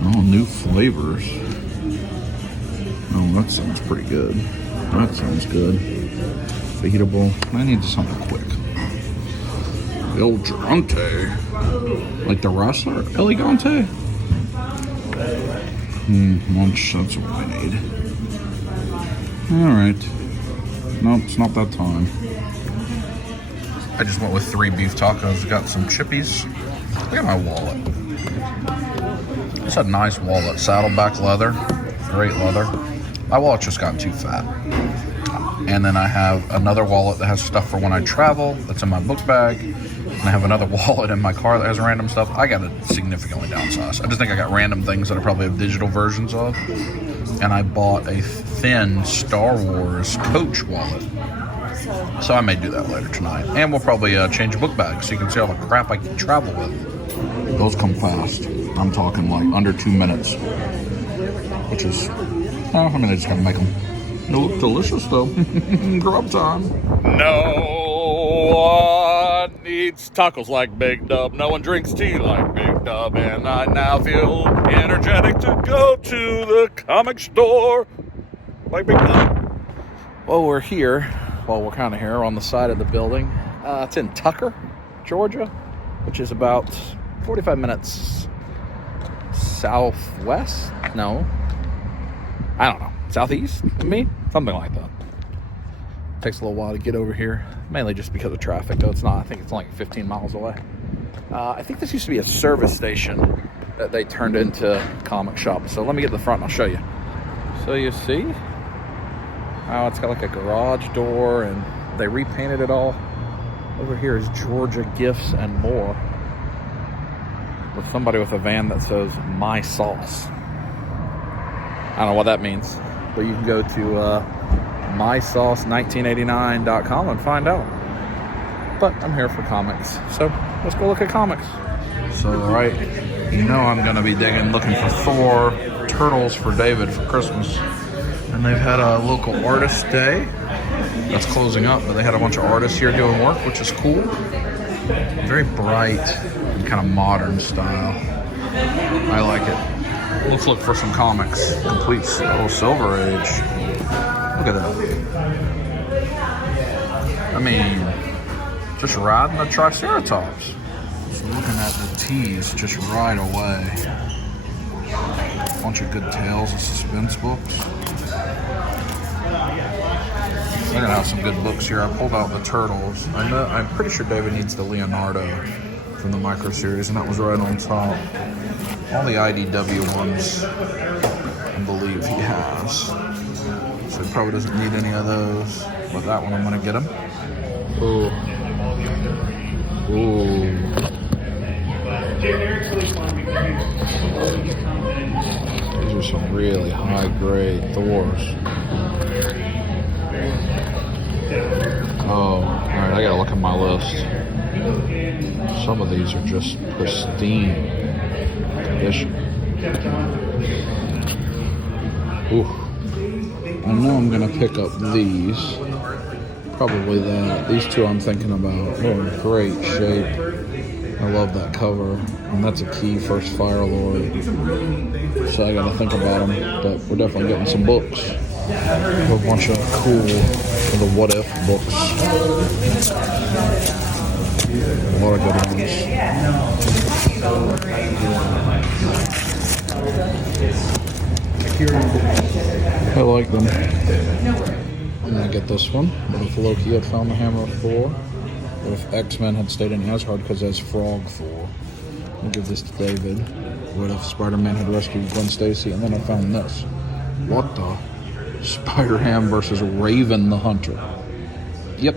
Oh, new flavors. Oh, that sounds pretty good. That sounds good. Feedable. I need something quick. El Gigante. Like the wrestler? Elegante? Lunch, that's what we need. Alright. Nope, it's not that time. I just went with 3 beef tacos. Got some chippies. Look at my wallet. It's a nice wallet. Saddleback leather. Great leather. My wallet's just gotten too fat. And then I have another wallet that has stuff for when I travel. That's in my book bag. And I have another wallet in my car that has random stuff. I got to significantly downsize. I just think I got random things that I probably have digital versions of. And I bought a thin Star Wars Coach wallet. So I may do that later tonight. And we'll probably change book bags so you can see all the crap I can travel with. Those come fast. I'm talking like under 2 minutes. Which is, I just gotta make them. They look delicious though. Grub time. No one eats tacos like Big Dub. No one drinks tea like Big Dub. dub, and I now feel energetic to go to the comic store. Like Big Dub. Well, we're here. Well, we're kind of here on the side of the building. It's in Tucker, Georgia, which is about 45 minutes southwest? No. I don't know. Southeast of me? Something like that. Takes a little while to get over here, mainly just because of traffic, though it's not. I think it's only 15 miles away. I think this used to be a service station that they turned into a comic shop. So let me get to the front and I'll show you. So you see? Oh, it's got like a garage door and they repainted it all. Over here is Georgia Gifts and More, with somebody with a van that says My Sauce. I don't know what that means, but you can go to mysauce1989.com and find out. But I'm here for comics, so let's go look at comics. So, right, you know I'm gonna be looking for Thor turtles for David for Christmas. And they've had a local artist day that's closing up, but they had a bunch of artists here doing work, which is cool. Very bright and kind of modern style. I like it. Let's look for some comics. Complete Silver Age. Look at that. I mean, just riding the Triceratops. Just looking at the tees just right away. A bunch of good Tales of Suspense books. They're gonna have some good books here. I pulled out the Turtles. I'm pretty sure David needs the Leonardo from the micro series, and that was right on top. All the IDW ones, I believe he has. So he probably doesn't need any of those. But that one, I'm gonna get him. Ooh. Ooh. These are some really high-grade Thors. Oh, alright, I gotta look at my list. Some of these are just pristine condition. Ooh. I know I'm gonna pick up these. Probably that. These two I'm thinking about. They're in great shape. I love that cover. And that's a key First Fire Lord. So I gotta think about them. But we're definitely getting some books. A bunch of cool the What If books. A lot of good ones. I like them. I'm gonna get this one. What if Loki had found the Hammer of Thor? What if X-Men had stayed in Asgard because there's Frog Thor? I'll give this to David. What if Spider-Man had rescued Gwen Stacy? And then I found this. What the? Spider-Ham versus Raven the Hunter. Yep.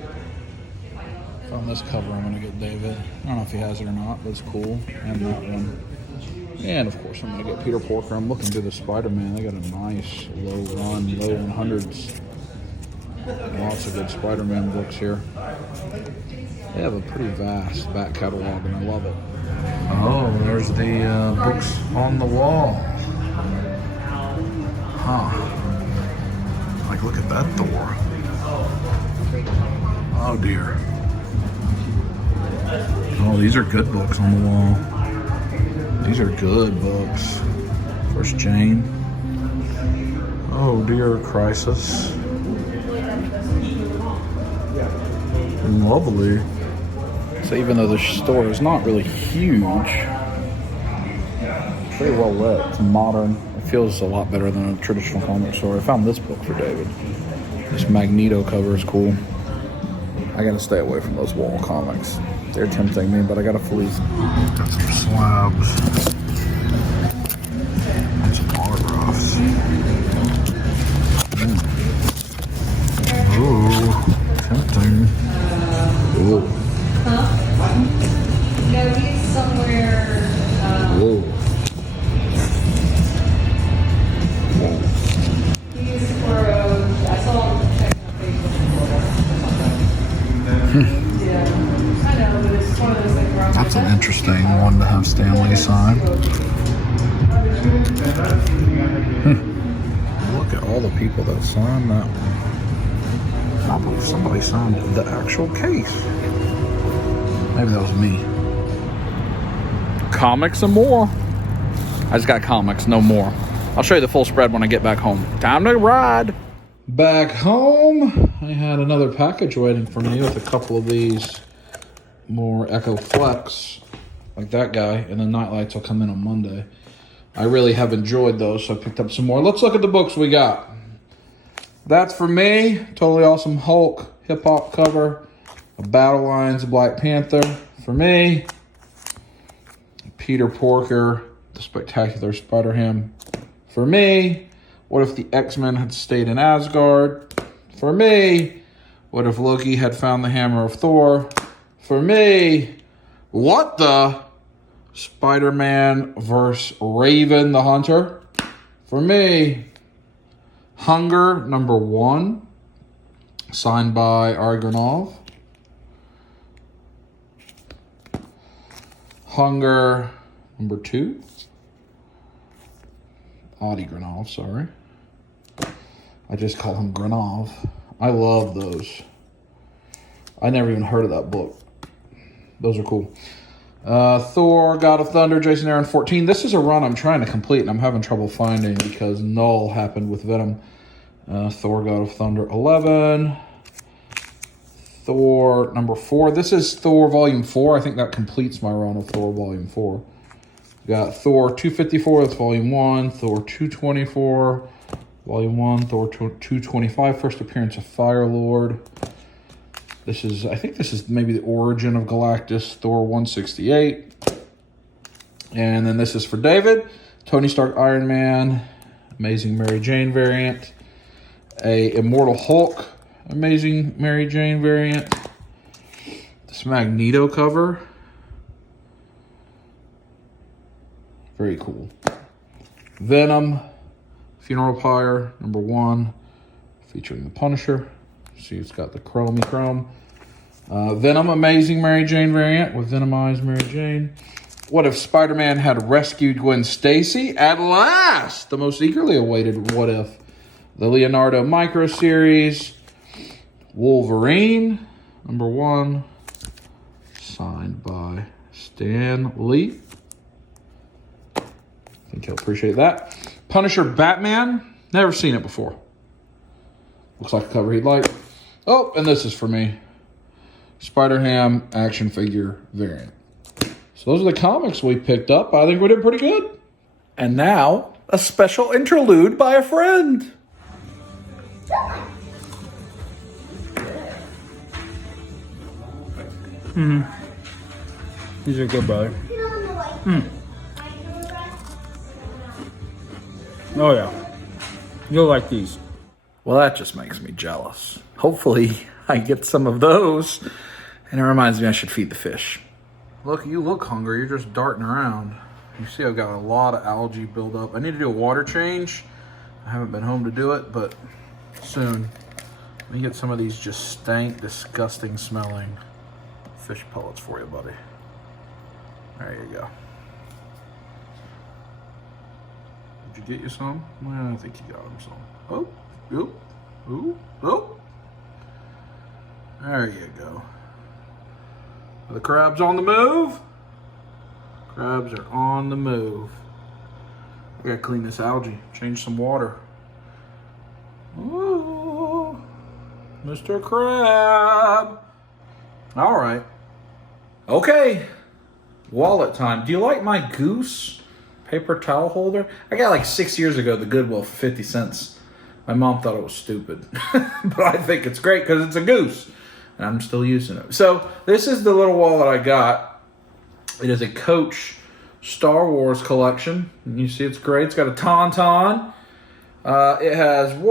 Found this cover I'm gonna get David. I don't know if he has it or not, but it's cool. And that one. And of course I'm gonna get Peter Porker. I'm looking through the Spider-Man. They got a nice low run, low 100s. Lots of good Spider-Man books here. They have a pretty vast back catalog and I love it. Oh, there's the books on the wall. Huh. Like, look at that Thor. Oh dear. Oh, these are good books on the wall. These are good books. First Jane. Oh dear, Crisis. Lovely. So even though the store is not really huge, very well lit. It's modern. It feels a lot better than a traditional comic store. I found this book for David. This Magneto cover is cool. I gotta stay away from those wall comics. They're tempting me, but I gotta flee. Got some slabs. And some autographs. Ooh, tempting. Ooh. Huh? No, he's somewhere. Whoa. He's for I saw him checking on Facebook. Yeah. I know, but it's one of those things where I'm That's an interesting one to have Stanley sign. Look at all the people that signed that one. I believe somebody signed the actual case. Maybe that was me. Comics and more. I just got comics, no more. I'll show you the full spread when I get back home. Time to ride. Back home, I had another package waiting for me with a couple of these more Echo Flex, like that guy, and the night lights will come in on Monday. I really have enjoyed those, so I picked up some more. Let's look at the books we got. That's for me. Totally Awesome Hulk, hip hop cover. A Battle Lines, Black Panther. For me. Peter Porker, The Spectacular Spider-Ham. For me. What if the X-Men had stayed in Asgard? For me. What if Loki had found the hammer of Thor? For me. What the? Spider-Man vs. Raven the Hunter. For me. Hunger #1. Signed by Ari Granov. Hunger #2. Adi Granov, sorry. I just call him Granov. I love those. I never even heard of that book. Those are cool. Thor, God of Thunder, Jason Aaron 14. This is a run I'm trying to complete and I'm having trouble finding because Null happened with Venom. Thor, God of Thunder 11. Thor #4. This is Thor Volume 4. I think that completes my run of Thor Volume 4. We got Thor 254, that's Volume 1. Thor 224, Volume 1. Thor 225, first appearance of Firelord. This is, I think this is maybe the origin of Galactus. Thor 168. And then this is for David. Tony Stark Iron Man, Amazing Mary Jane variant. A Immortal Hulk, Amazing Mary Jane variant. This Magneto cover. Very cool. Venom, Funeral Pyre, #1, featuring the Punisher. See, it's got the chrome. Venom, Amazing Mary Jane variant with Venomized Mary Jane. What if Spider-Man had rescued Gwen Stacy? At last! The most eagerly awaited What If. The Leonardo Micro Series. Wolverine, #1. Signed by Stan Lee. I think he'll appreciate that. Punisher Batman. Never seen it before. Looks like a cover he'd like. Oh, and this is for me. Spider-Ham action figure variant. So those are the comics we picked up. I think we did pretty good. And now, a special interlude by a friend. He's a good brother. Oh yeah. You'll like these. Well, that just makes me jealous. Hopefully, I get some of those. And it reminds me I should feed the fish. Look, you look hungry. You're just darting around. You see I've got a lot of algae buildup. I need to do a water change. I haven't been home to do it, but soon. Let me get some of these just stank, disgusting smelling fish pellets for you, buddy. There you go. Did you get you some? Well, I think you got him some. Oh, oh. There you go. Are the crabs on the move? Crabs are on the move. I gotta clean this algae, change some water. Ooh, Mr. Crab. All right. Okay, wallet time. Do you like my goose paper towel holder? I got like 6 years ago the Goodwill for 50 cents. My mom thought it was stupid, but I think it's great because it's a goose, and I'm still using it. So this is the little wallet I got. It is a Coach Star Wars collection. And you see it's great. It's got a tauntaun. It has 5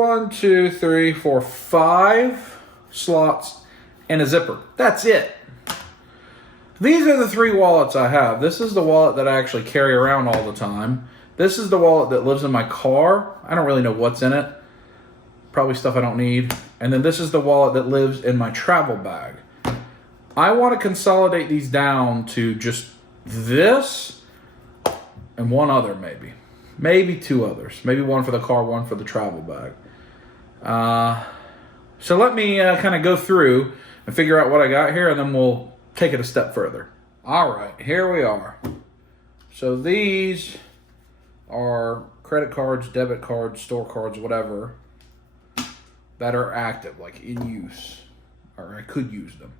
slots and a zipper. That's it. These are the 3 wallets I have. This is the wallet that I actually carry around all the time. This is the wallet that lives in my car. I don't really know what's in it. Probably stuff I don't need. And then this is the wallet that lives in my travel bag. I want to consolidate these down to just this and one other maybe. Maybe 2 others. Maybe one for the car, one for the travel bag. So let me kind of go through and figure out what I got here, and then we'll take it a step further. All right, here we are. So these are credit cards, debit cards, store cards, whatever, that are active, like in use, or I could use them.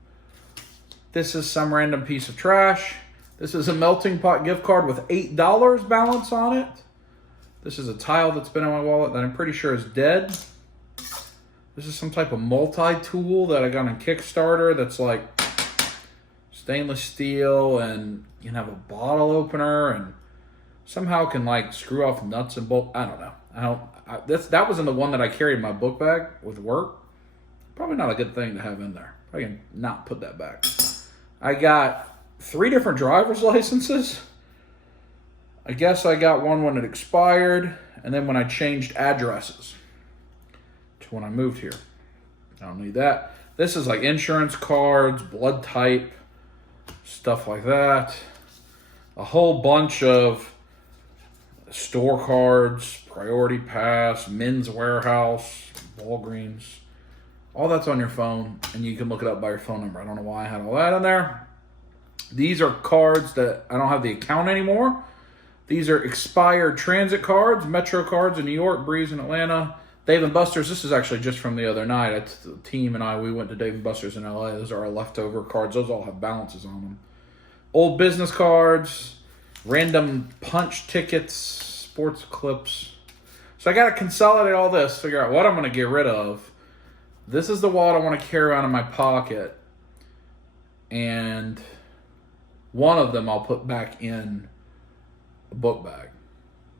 This is some random piece of trash. This is a melting pot gift card with $8 balance on it. This is a tile that's been in my wallet that I'm pretty sure is dead. This is some type of multi-tool that I got on Kickstarter that's like stainless steel, and you can have a bottle opener and somehow can like screw off nuts and bolts. I don't know. That was in the one that I carried in my book bag with work. Probably not a good thing to have in there. I can not put that back. I got 3 different driver's licenses. I guess I got one when it expired, and then when I changed addresses to when I moved here. I don't need that. This is like insurance cards, blood type, stuff like that. A whole bunch of store cards, Priority Pass, Men's Warehouse, Walgreens. All that's on your phone, and you can look it up by your phone number. I don't know why I had all that in there. These are cards that I don't have the account anymore. These are expired transit cards, Metro cards in New York, Breeze in Atlanta, Dave & Buster's. This is actually just from the other night. The team and we went to Dave & Buster's in LA. Those are our leftover cards. Those all have balances on them. Old business cards, random punch tickets, sports clips. So I got to consolidate all this, figure out what I'm going to get rid of. This is the wallet I want to carry around in my pocket. And one of them I'll put back in a book bag.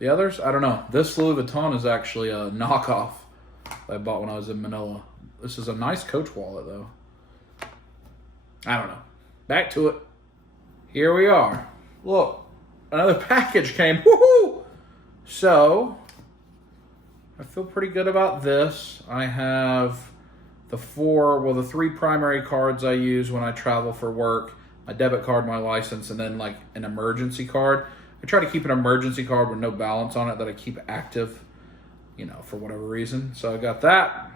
The others, I don't know. This Louis Vuitton is actually a knockoff that I bought when I was in Manila. This is a nice Coach wallet, though. I don't know. Back to it. Here we are. Look, another package came. Woohoo! So, I feel pretty good about this. I have the 3 primary cards I use when I travel for work. My debit card, my license, and then like an emergency card. I try to keep an emergency card with no balance on it that I keep active, for whatever reason. So I got that.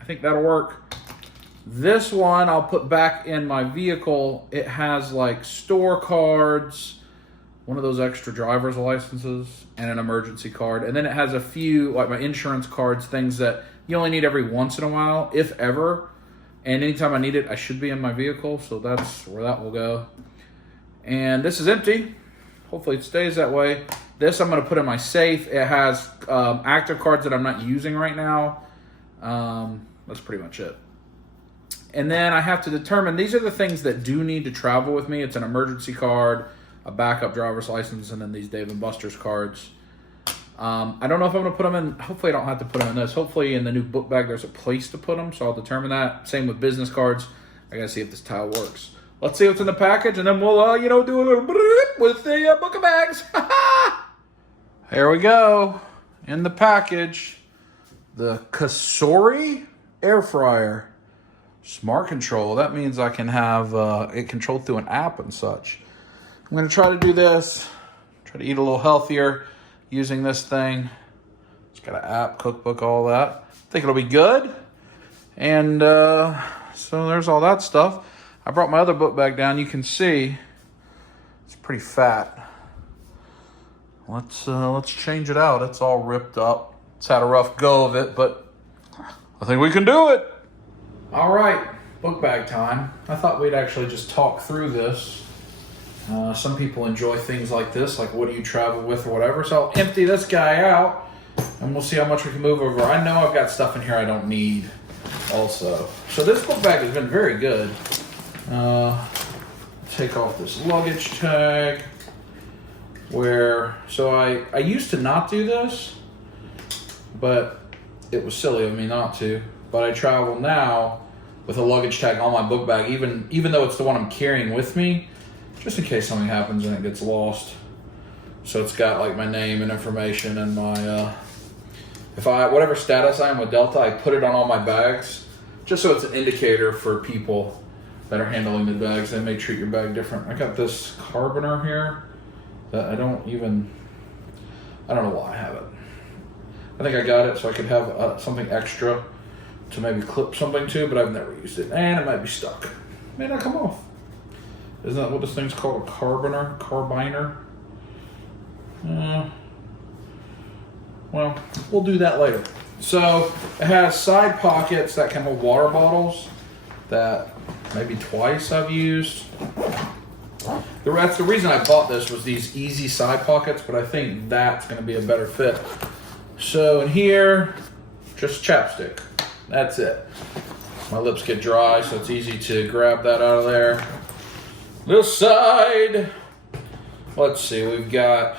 I think that'll work. This one I'll put back in my vehicle. It has like store cards, one of those extra driver's licenses, and an emergency card. And then it has a few, like my insurance cards, things that you only need every once in a while, if ever. And anytime I need it, I should be in my vehicle. So that's where that will go. And this is empty. Hopefully it stays that way. This I'm going to put in my safe. It has active cards that I'm not using right now. That's pretty much it. And then I have to determine, these are the things that do need to travel with me. It's an emergency card, a backup driver's license, and then these Dave & Buster's cards. I don't know if I'm going to put them in. Hopefully I don't have to put them in this. Hopefully in the new book bag there's a place to put them, so I'll determine that. Same with business cards. I got to see if this tile works. Let's see what's in the package, and then we'll, do a little with the book of bags. Here we go. In the package, the Kasori air fryer. Smart control. That means I can have it controlled through an app and such. I'm going to try to do this. Try to eat a little healthier using this thing. It's got an app, cookbook, all that. I think it'll be good. And so there's all that stuff. I brought my other book bag down. You can see it's pretty fat. Let's change it out. It's all ripped up. It's had a rough go of it, but I think we can do it. All right, book bag time. I thought we'd actually just talk through this. Some people enjoy things like this, like what do you travel with or whatever. So I'll empty this guy out, and we'll see how much we can move over. I know I've got stuff in here I don't need also. So this book bag has been very good. Take off this luggage tag. So I used to not do this, but it was silly of me not to. But I travel now with a luggage tag on my book bag, even though it's the one I'm carrying with me, just in case something happens and it gets lost. So it's got like my name and information and my, whatever status I am with Delta, I put it on all my bags, just so it's an indicator for people that are handling the bags. They may treat your bag different. I got this carboner here that I don't know why I have it. I think I got it so I could have something extra to maybe clip something to, but I've never used it. And it might be stuck. It may not come off. Isn't that what this thing's called? A carbiner? Well, we'll do that later. So it has side pockets that can hold water bottles that maybe twice I've used. That's the reason I bought this, was these easy side pockets, but I think that's going to be a better fit. So in here, just chapstick. That's it. My lips get dry, so it's easy to grab that out of there. This side, let's see, we've got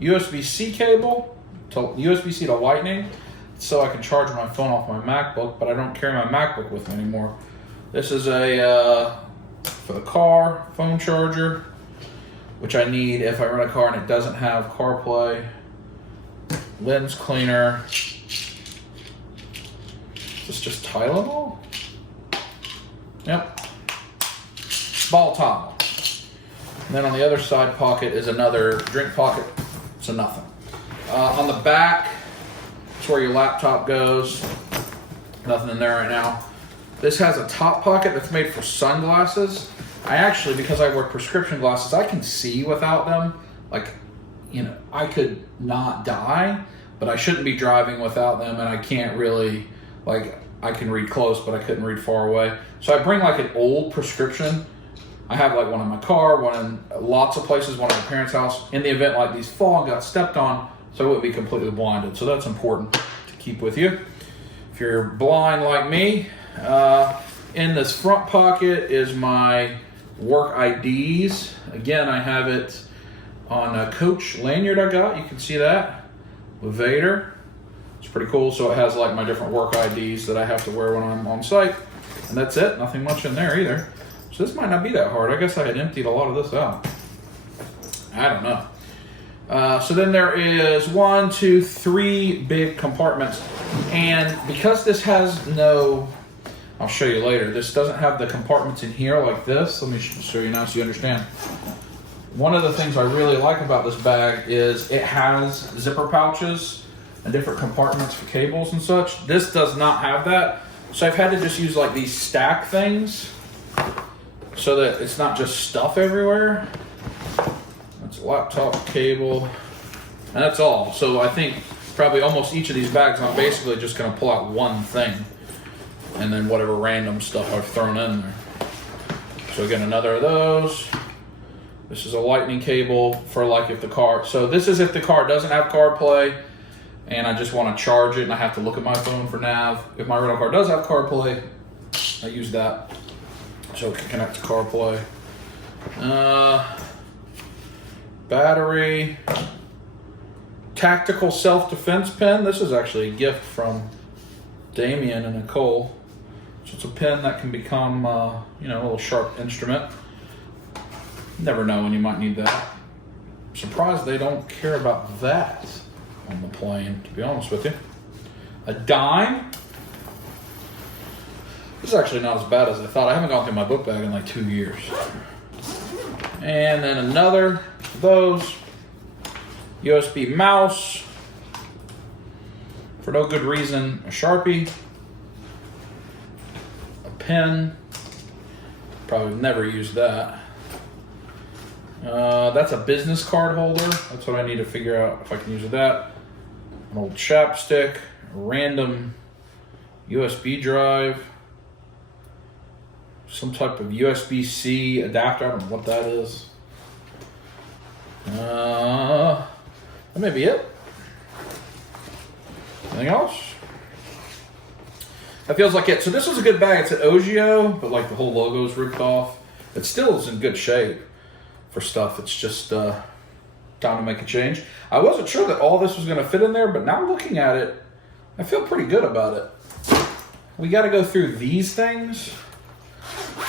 USB-C cable, to USB-C to Lightning, so I can charge my phone off my MacBook, but I don't carry my MacBook with me anymore. This is a, for the car, phone charger, which I need if I rent a car and it doesn't have CarPlay. Lens cleaner. Is this just Tylenol? Yep. Ball towel. And then on the other side pocket is another drink pocket. So nothing. On the back, it's where your laptop goes. Nothing in there right now. This has a top pocket that's made for sunglasses. I actually, because I wear prescription glasses, I can see without them. Like, you know, I could not die, but I shouldn't be driving without them, and I can't really, like, I can read close, but I couldn't read far away. So I bring like an old prescription. I have like one in my car, one in lots of places, one at my parents' house, in the event like these fall and got stepped on, so I wouldn't be completely blinded. So that's important to keep with you. If you're blind like me, in this front pocket is my work IDs. Again, I have it on a Coach lanyard I got. You can see that with Vader. It's pretty cool. So it has like my different work IDs that I have to wear when I'm on site. And that's it. Nothing much in there either. So this might not be that hard. I guess I had emptied a lot of this out. I don't know. So then there is 1, 2, 3 big compartments. And because this has no, I'll show you later, this doesn't have the compartments in here like this. Let me show you now so you understand. One of the things I really like about this bag is it has zipper pouches and different compartments for cables and such. This does not have that. So I've had to just use like these stack things so that it's not just stuff everywhere. That's a laptop cable, and that's all. So I think probably almost each of these bags, I'm basically just gonna pull out one thing and then whatever random stuff I've thrown in there. So again, another of those. This is a lightning cable for like if the car, so this is if the car doesn't have CarPlay and I just want to charge it and I have to look at my phone for nav. If my rental car does have CarPlay, I use that so it can connect to CarPlay. Battery, tactical self-defense pen. This is actually a gift from Damien and Nicole. So it's a pen that can become, you know, a little sharp instrument. Never know when you might need that. I'm surprised they don't care about that on the plane, to be honest with you. A dime. This is actually not as bad as I thought. I haven't gone through my book bag in like 2 years. And then another of those. USB mouse. For no good reason, a Sharpie. A pen. Probably never used that. That's a business card holder. That's what I need to figure out if I can use that. An old chapstick, a random USB drive, some type of USB-C adapter. I don't know what that is. That may be it. Anything else? That feels like it. So this was a good bag. It's an Ogio, but like the whole logo is ripped off. It still is in good shape for stuff. It's just time to make a change. I wasn't sure that all this was going to fit in there, but now looking at it, I feel pretty good about it. We got to go through these things.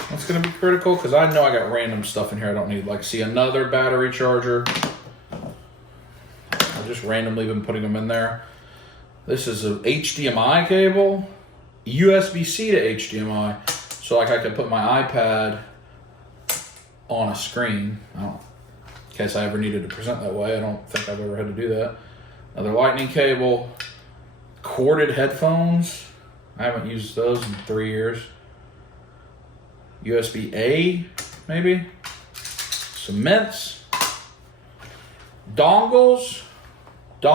That's going to be critical because I know I got random stuff in here I don't need. Like, see, another battery charger. I've just randomly been putting them in there. This is a HDMI cable, USB-C to HDMI. So like I could put my iPad on a screen. In case I ever needed to present that way. I don't think I've ever had to do that. Another lightning cable, corded headphones. I haven't used those in 3 years. USB-A, maybe. Some mints. Dongles. I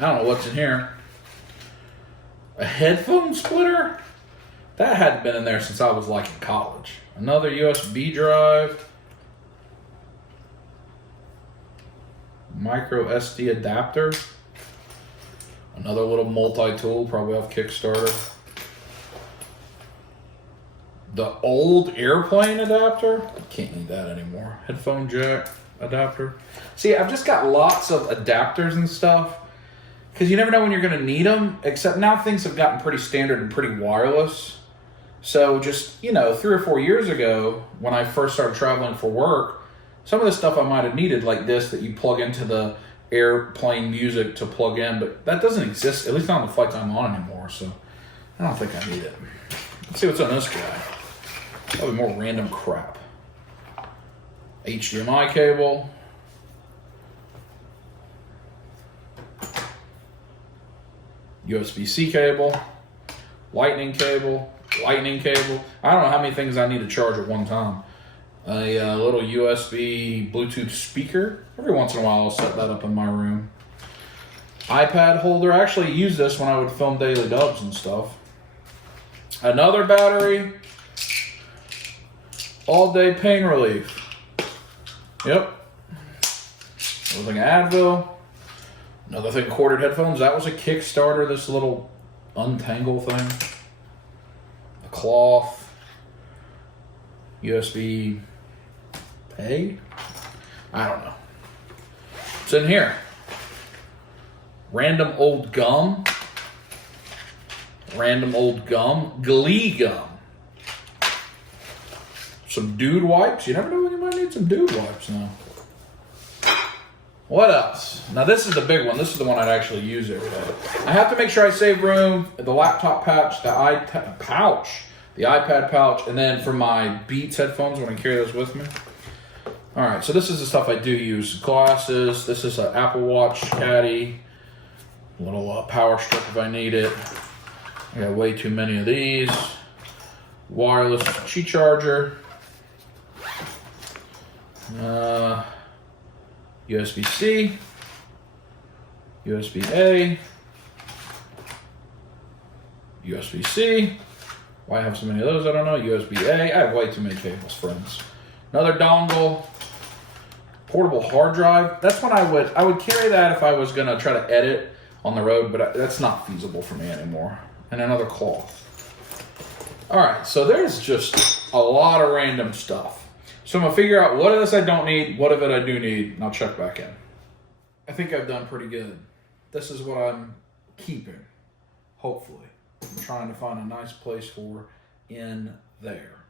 don't know what's in here. A headphone splitter? That hadn't been in there since I was like in college. Another USB drive. Micro SD adapter. Another little multi-tool, probably off Kickstarter. The old airplane adapter. I can't need that anymore. Headphone jack adapter. See, I've just got lots of adapters and stuff because you never know when you're going to need them, except now things have gotten pretty standard and pretty wireless. So just, 3 or 4 years ago when I first started traveling for work, some of the stuff I might have needed, like this that you plug into the airplane music to plug in, but that doesn't exist, at least not on the flights I'm on anymore, so I don't think I need it. Let's see what's on this guy. Probably more random crap. HDMI cable. USB-C cable. Lightning cable. I don't know how many things I need to charge at one time. A little USB Bluetooth speaker. Every once in a while I'll set that up in my room. iPad holder. I actually use this when I would film daily dubs and stuff. Another battery. All day pain relief. Yep. Another thing Advil. Another thing corded headphones. That was a Kickstarter, this little untangle thing. A cloth. USB A? I don't know. What's in here? Random old gum. Glee gum. Some dude wipes. You never know when you might need some dude wipes now. What else? Now this is the big one. This is the one I'd actually use every day. I have to make sure I save room. The laptop pouch, the iPad pouch, and then for my Beats headphones when I carry those with me. All right, so this is the stuff I do use. Glasses. This is an Apple Watch caddy. A little power strip if I need it. I got way too many of these. Wireless Qi charger. USB-C. USB-A. USB-C. Why I have so many of those, I don't know. USB-A. I have way too many cables, friends. Another dongle. Portable hard drive. That's when I would carry that if I was going to try to edit on the road, but that's not feasible for me anymore. And another cloth. All right, so there's just a lot of random stuff. So I'm going to figure out what of this I don't need, what of it I do need, and I'll check back in. I think I've done pretty good. This is what I'm keeping, hopefully. I'm trying to find a nice place for in there.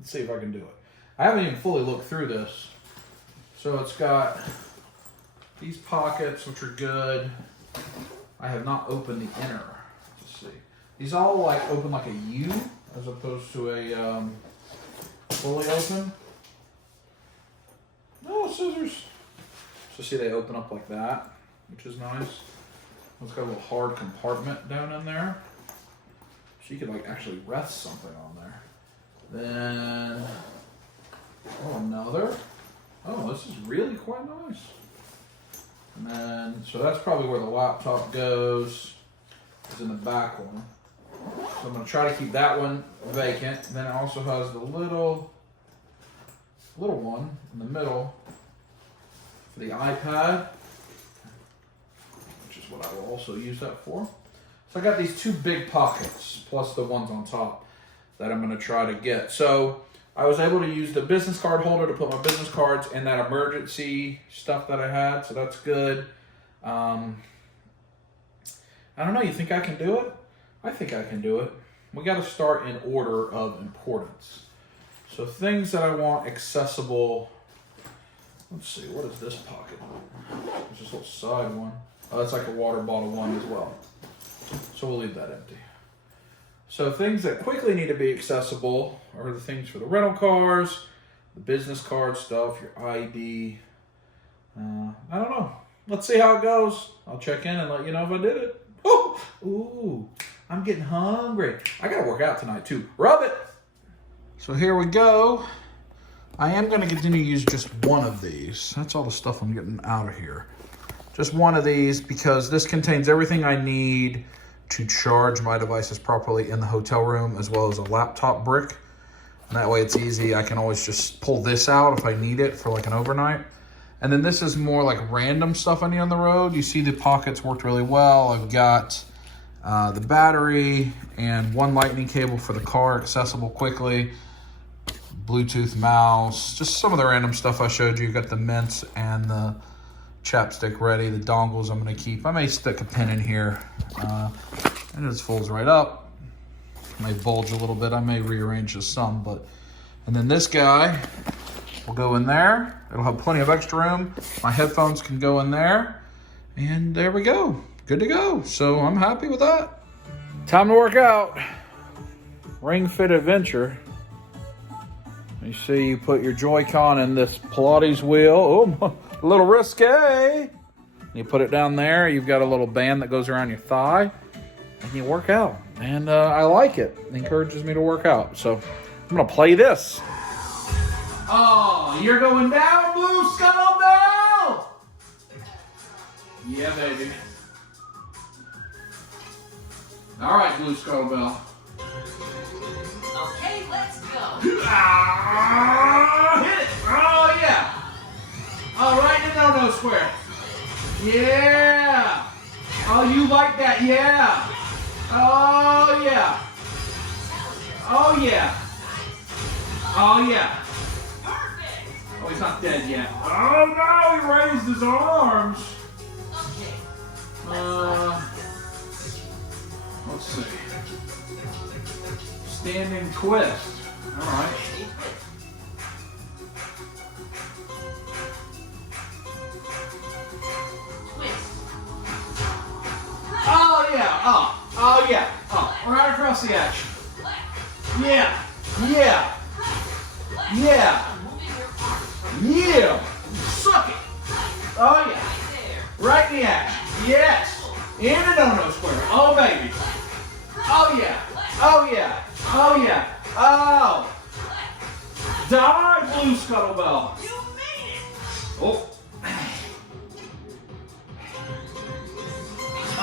Let's see if I can do it. I haven't even fully looked through this. So it's got these pockets, which are good. I have not opened the inner. Let's see. These all like open like a U as opposed to a fully open. No scissors. So see, they open up like that, which is nice. It's got a little hard compartment down in there, so you could like actually rest something on there. Then, another. Oh, this is really quite nice. And then, so that's probably where the laptop goes. Is in the back one. So I'm going to try to keep that one vacant. And then it also has the little one in the middle for the iPad, which is what I will also use that for. So I got these two big pockets plus the ones on top that I'm going to try to get. So I was able to use the business card holder to put my business cards in that emergency stuff that I had, so that's good. I don't know, you think I can do it? I think I can do it. We got to start in order of importance. So things that I want accessible. Let's see, what is this pocket? There's this little side one. Oh, that's like a water bottle one as well. So we'll leave that empty. So things that quickly need to be accessible are the things for the rental cars, the business card stuff, your ID. I don't know. Let's see how it goes. I'll check in and let you know if I did it. Oh, ooh, I'm getting hungry. I gotta work out tonight too. Rub it. So here we go. I am going to continue to use just one of these. That's all the stuff I'm getting out of here. Just one of these because this contains everything I need to charge my devices properly in the hotel room, as well as a laptop brick. And that way it's easy. I can always just pull this out if I need it for like an overnight. And then this is more like random stuff I need on the road. You see the pockets worked really well. I've got the battery and one lightning cable for the car, accessible quickly. Bluetooth mouse, just some of the random stuff I showed you. Got the mints and the chapstick ready. The dongles I'm going to keep. I may stick a pin in here. And it just folds right up. May bulge a little bit. I may rearrange this some, but... And then this guy will go in there. It'll have plenty of extra room. My headphones can go in there. And there we go. Good to go. So I'm happy with that. Time to work out. Ring Fit Adventure. You see, you put your Joy-Con in this Pilates wheel. Oh, a little risque. You put it down there. You've got a little band that goes around your thigh. And you work out. And I like it. It encourages me to work out. So I'm going to play this. Oh, you're going down, Blue Scuttlebell! Yeah, baby. All right, Blue Scuttlebell. Okay, let's go. Ah, hit it! Oh, yeah! Oh, right in the no-no square. Yeah! Oh, you like that, yeah! Oh, yeah! Oh, yeah! Oh, yeah! Oh, he's not dead yet. Oh, no! He raised his arms! Let's see. Standing twist. All right. Oh, yeah. Oh, yeah. Oh, right across the action. Yeah. Yeah. Yeah. Yeah. Suck it. Oh, yeah. Right in the action. Yes. In the no-no square. Oh, baby. Oh, yeah. Oh, yeah. Oh, yeah. Oh. Die, Blue Scuttlebell. You made it. Oh.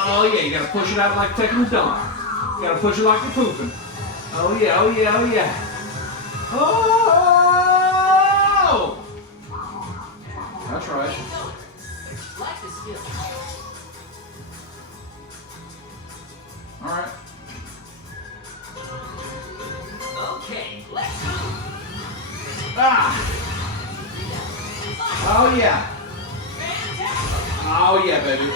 Oh, yeah. You got to push it out like taking a dump. You got to push it like you're pooping. Oh, yeah. Oh, yeah. Oh, yeah. Oh. That's right. All right. Okay, let's go. Ah. Oh, yeah. Oh, yeah, baby.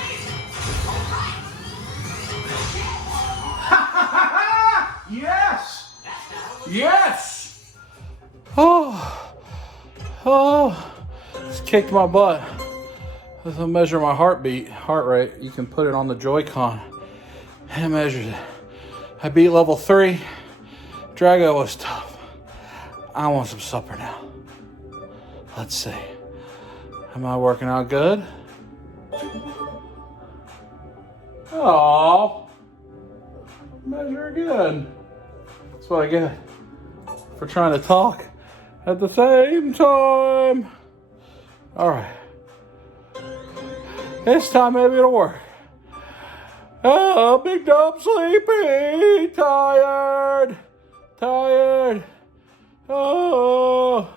Yes. Yes. Oh, it's kicked my butt. This will measure my heart rate. You can put it on the Joy-Con. And it measures it. I beat level 3. Drago was tough. I want some supper now. Let's see. Am I working out good? Oh, measure again. That's what I get for trying to talk at the same time. All right. This time maybe it'll work. Oh, big dumb sleepy, tired. Oh.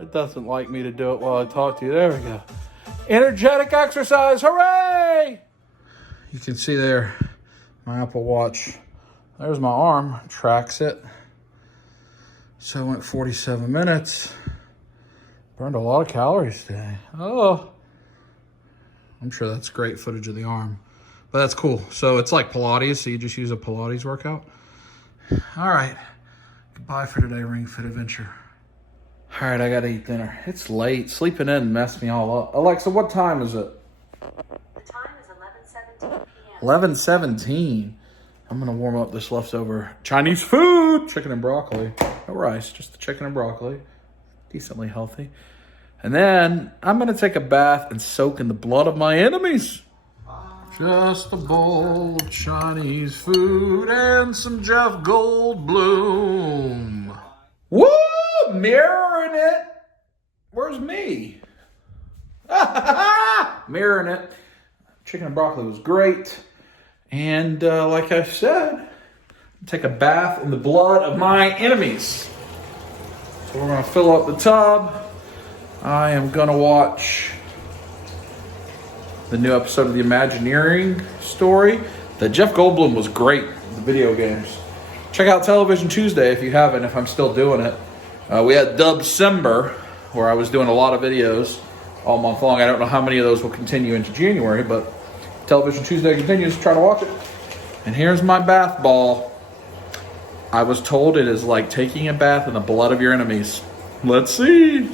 It doesn't like me to do it while I talk to you. There we go. Energetic exercise, hooray! You can see there, my Apple Watch. There's my arm, tracks it. So I went 47 minutes. Burned a lot of calories today. Oh. I'm sure that's great footage of the arm. But that's cool. So it's like Pilates, so you just use a Pilates workout. All right. Goodbye for today, Ring Fit Adventure. All right, I gotta eat dinner. It's late. Sleeping in messed me all up. Alexa, what time is it? The time is 11:17 p.m. 11:17. I'm gonna warm up this leftover Chinese food. Chicken and broccoli. No rice, just the chicken and broccoli. Decently healthy. And then I'm gonna take a bath and soak in the blood of my enemies. Just a bowl of Chinese food and some Jeff Goldblum. Woo! Mirroring it. Where's me? Mirroring it. Chicken and broccoli was great. And like I said, take a bath in the blood of my enemies. So we're going to fill up the tub. I am going to watch the new episode of the Imagineering story. The Jeff Goldblum was great in the video games. Check out Television Tuesday if you haven't, if I'm still doing it. We had Dubcember, where I was doing a lot of videos all month long. I don't know how many of those will continue into January, but Television Tuesday continues. Try to watch it. And here's my bath ball. I was told it is like taking a bath in the blood of your enemies. Let's see.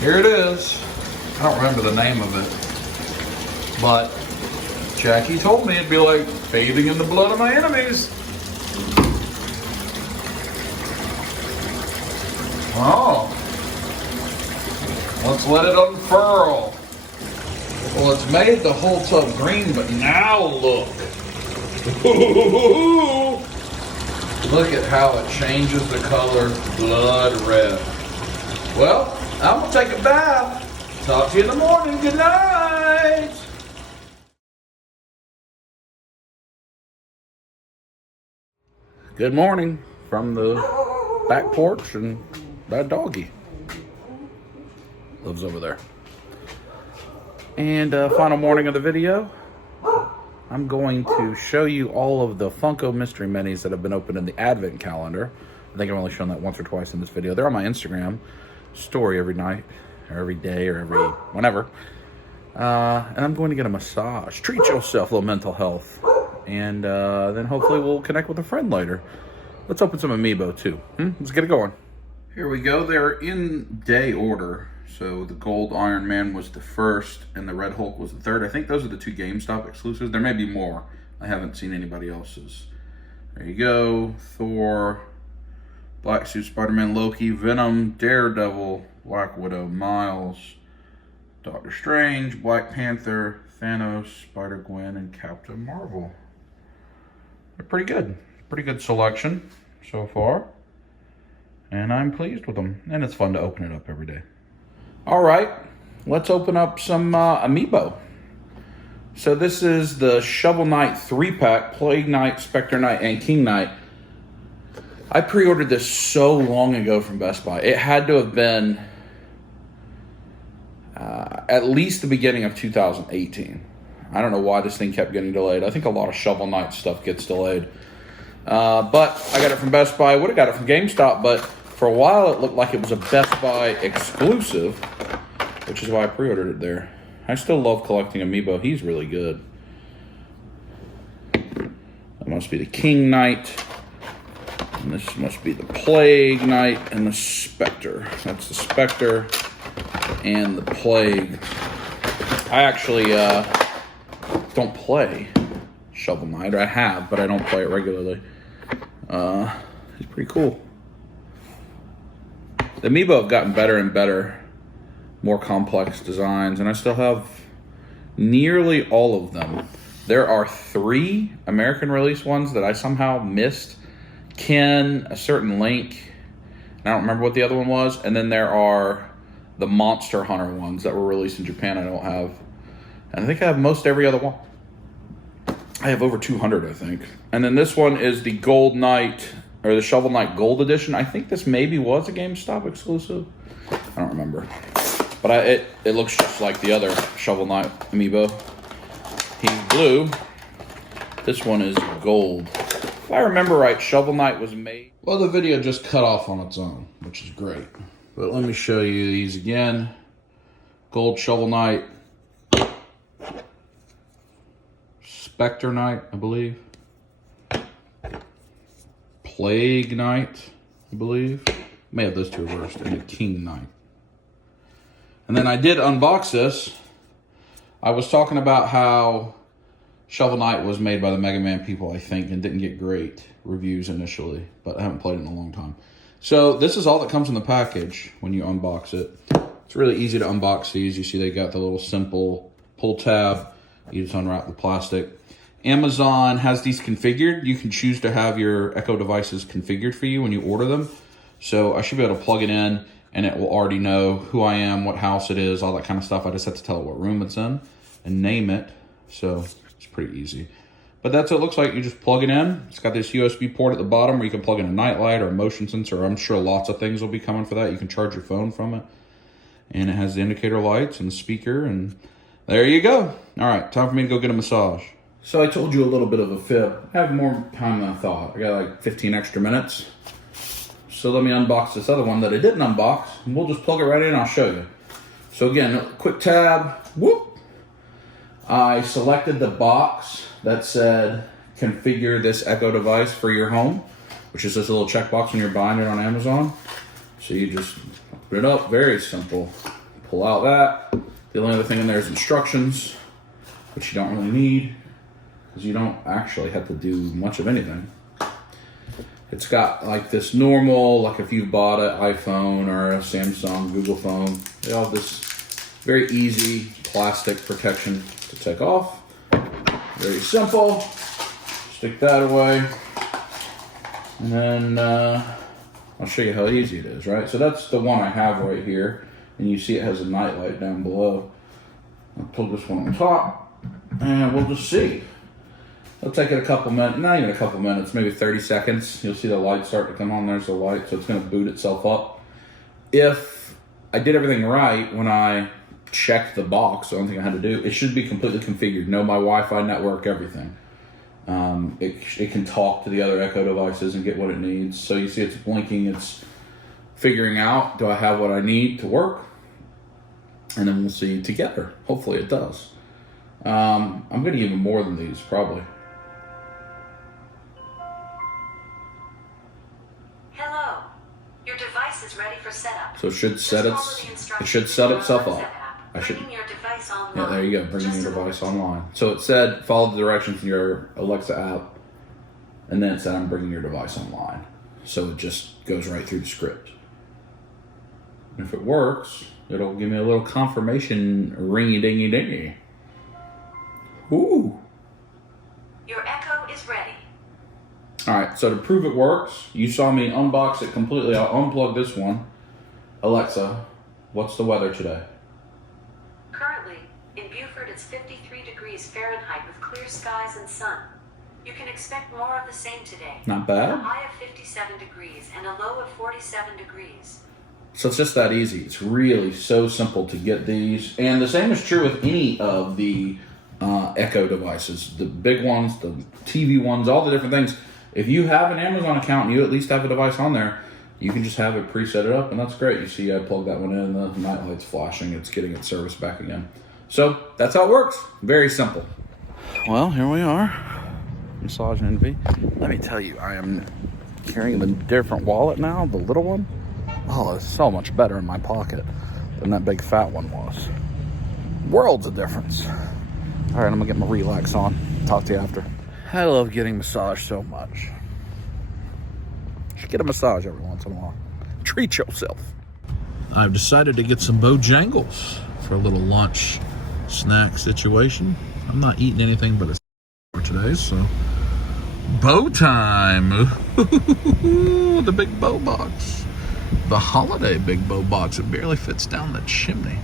Here it is. I don't remember the name of it, but Jackie told me it'd be like bathing in the blood of my enemies. Oh. Let's let it unfurl. Well, it's made the whole tub green, but now look. Look at how it changes the color blood red. Well, I'm going to take a bath. Talk to you in the morning. Good night. Good morning from the back porch, and that doggy lives over there. And final morning of the video, I'm going to show you all of the Funko Mystery Minis that have been opened in the Advent calendar. I think I've only shown that once or twice in this video. They're on my Instagram story every night, or every day, or every whenever. And I'm going to get a massage. Treat yourself, a little mental health. And then hopefully we'll connect with a friend later. Let's open some Amiibo too. Let's get it going. Here we go. They're in day order. So the gold Iron Man was the first and the Red Hulk was the third. I think those are the two GameStop exclusives. There may be more. I haven't seen anybody else's. There you go. Thor, Black Suit Spider-Man, Loki, Venom, Daredevil, Black Widow, Miles, Doctor Strange, Black Panther, Thanos, Spider-Gwen, and Captain Marvel. They're pretty good. Pretty good selection so far. And I'm pleased with them. And it's fun to open it up every day. All right, let's open up some Amiibo. So this is the Shovel Knight 3-pack, Plague Knight, Spectre Knight, and King Knight. I pre-ordered this so long ago from Best Buy. It had to have been at least the beginning of 2018. I don't know why this thing kept getting delayed. I think a lot of Shovel Knight stuff gets delayed. But I got it from Best Buy. I would have got it from GameStop, but for a while it looked like it was a Best Buy exclusive, which is why I pre-ordered it there. I still love collecting Amiibo. He's really good. That must be the King Knight. And this must be the Plague Knight and the Spectre. That's the Spectre and the Plague. I actually don't play Shovel Knight. I have, but I don't play it regularly. He's pretty cool. The Amiibo have gotten better and better. More complex designs, and I still have nearly all of them. There are 3 American release ones that I somehow missed. Ken, a certain Link, and I don't remember what the other one was. And then there are the Monster Hunter ones that were released in Japan I don't have. And I think I have most every other one. I have over 200, I think. And then this one is the Gold Knight, or the Shovel Knight Gold Edition. I think this maybe was a GameStop exclusive. I don't remember. But it looks just like the other Shovel Knight Amiibo. He's blue. This one is gold. If I remember right, Shovel Knight was made... Well, the video just cut off on its own, which is great. But let me show you these again. Gold Shovel Knight. Spectre Knight, I believe. Plague Knight, I believe. May have those two reversed. And the King Knight. And then I did unbox this. I was talking about how Shovel Knight was made by the Mega Man people, I think, and didn't get great reviews initially, but I haven't played it in a long time. So this is all that comes in the package when you unbox it. It's really easy to unbox these. You see they got the little simple pull tab. You just unwrap the plastic. Amazon has these configured. You can choose to have your Echo devices configured for you when you order them. So I should be able to plug it in and it will already know who I am, what house it is, all that kind of stuff. I just have to tell it what room it's in and name it. So it's pretty easy. But that's what it looks like. You just plug it in. It's got this USB port at the bottom where you can plug in a nightlight or a motion sensor. I'm sure lots of things will be coming for that. You can charge your phone from it. And it has the indicator lights and the speaker, and there you go. All right, time for me to go get a massage. So I told you a little bit of a fib. I have more time than I thought. I got like 15 extra minutes. So let me unbox this other one that I didn't unbox, and we'll just plug it right in and I'll show you. So again, quick tab, whoop. I selected the box that said, configure this Echo device for your home, which is this little checkbox when you're buying it on Amazon. So you just open it up, very simple. Pull out that. The only other thing in there is instructions, which you don't really need, because you don't actually have to do much of anything. It's got like this normal, like if you bought an iPhone or a Samsung, Google phone, they all have this very easy plastic protection to take off. Very simple. Stick that away. And then I'll show you how easy it is, right? So that's the one I have right here. And you see it has a night light down below. I'll pull this one on top and we'll just see. It'll take it a couple minutes, not even a couple minutes, maybe 30 seconds. You'll see the light start to come on. There's the light, so it's gonna boot itself up. If I did everything right when I checked the box, the only thing I had to do, it should be completely configured. Know my Wi-Fi network, everything. It can talk to the other Echo devices and get what it needs. So you see it's blinking, it's figuring out, do I have what I need to work? And then we'll see together. Hopefully it does. I'm gonna give them more than these, probably. Hello. Your device is ready for setup. So it should set itself up. Bringing your device online. Yeah, there you go, bringing your device online. So it said, follow the directions in your Alexa app, and then it said, I'm bringing your device online. So it just goes right through the script. And if it works, it'll give me a little confirmation ringy-dingy-dingy. Ooh. Your Echo is ready. All right, so to prove it works, you saw me unbox it completely. I'll unplug this one. Alexa, what's the weather today? Currently, in Beaufort, it's 53 degrees Fahrenheit with clear skies and sun. You can expect more of the same today. Not bad. A high of 57 degrees and a low of 47 degrees. So it's just that easy. It's really so simple to get these. And the same is true with any of the Echo devices. The big ones, the TV ones, all the different things. If you have an Amazon account and you at least have a device on there, you can just have it preset it up, and that's great. You see I plugged that one in, the night light's flashing, it's getting its service back again. So that's how it works. Very simple. Well, here we are. Massage Envy. Let me tell you, I am carrying the different wallet now, the little one. Oh, it's so much better in my pocket than that big fat one was. Worlds of difference. All right, I'm gonna get my relax on. Talk to you after. I love getting massaged so much. You should get a massage every once in a while. Treat yourself. I've decided to get some Bojangles for a little lunch snack situation. I'm not eating anything but a for today, so bow time. The big bow box. The holiday big bow box. It barely fits down the chimney.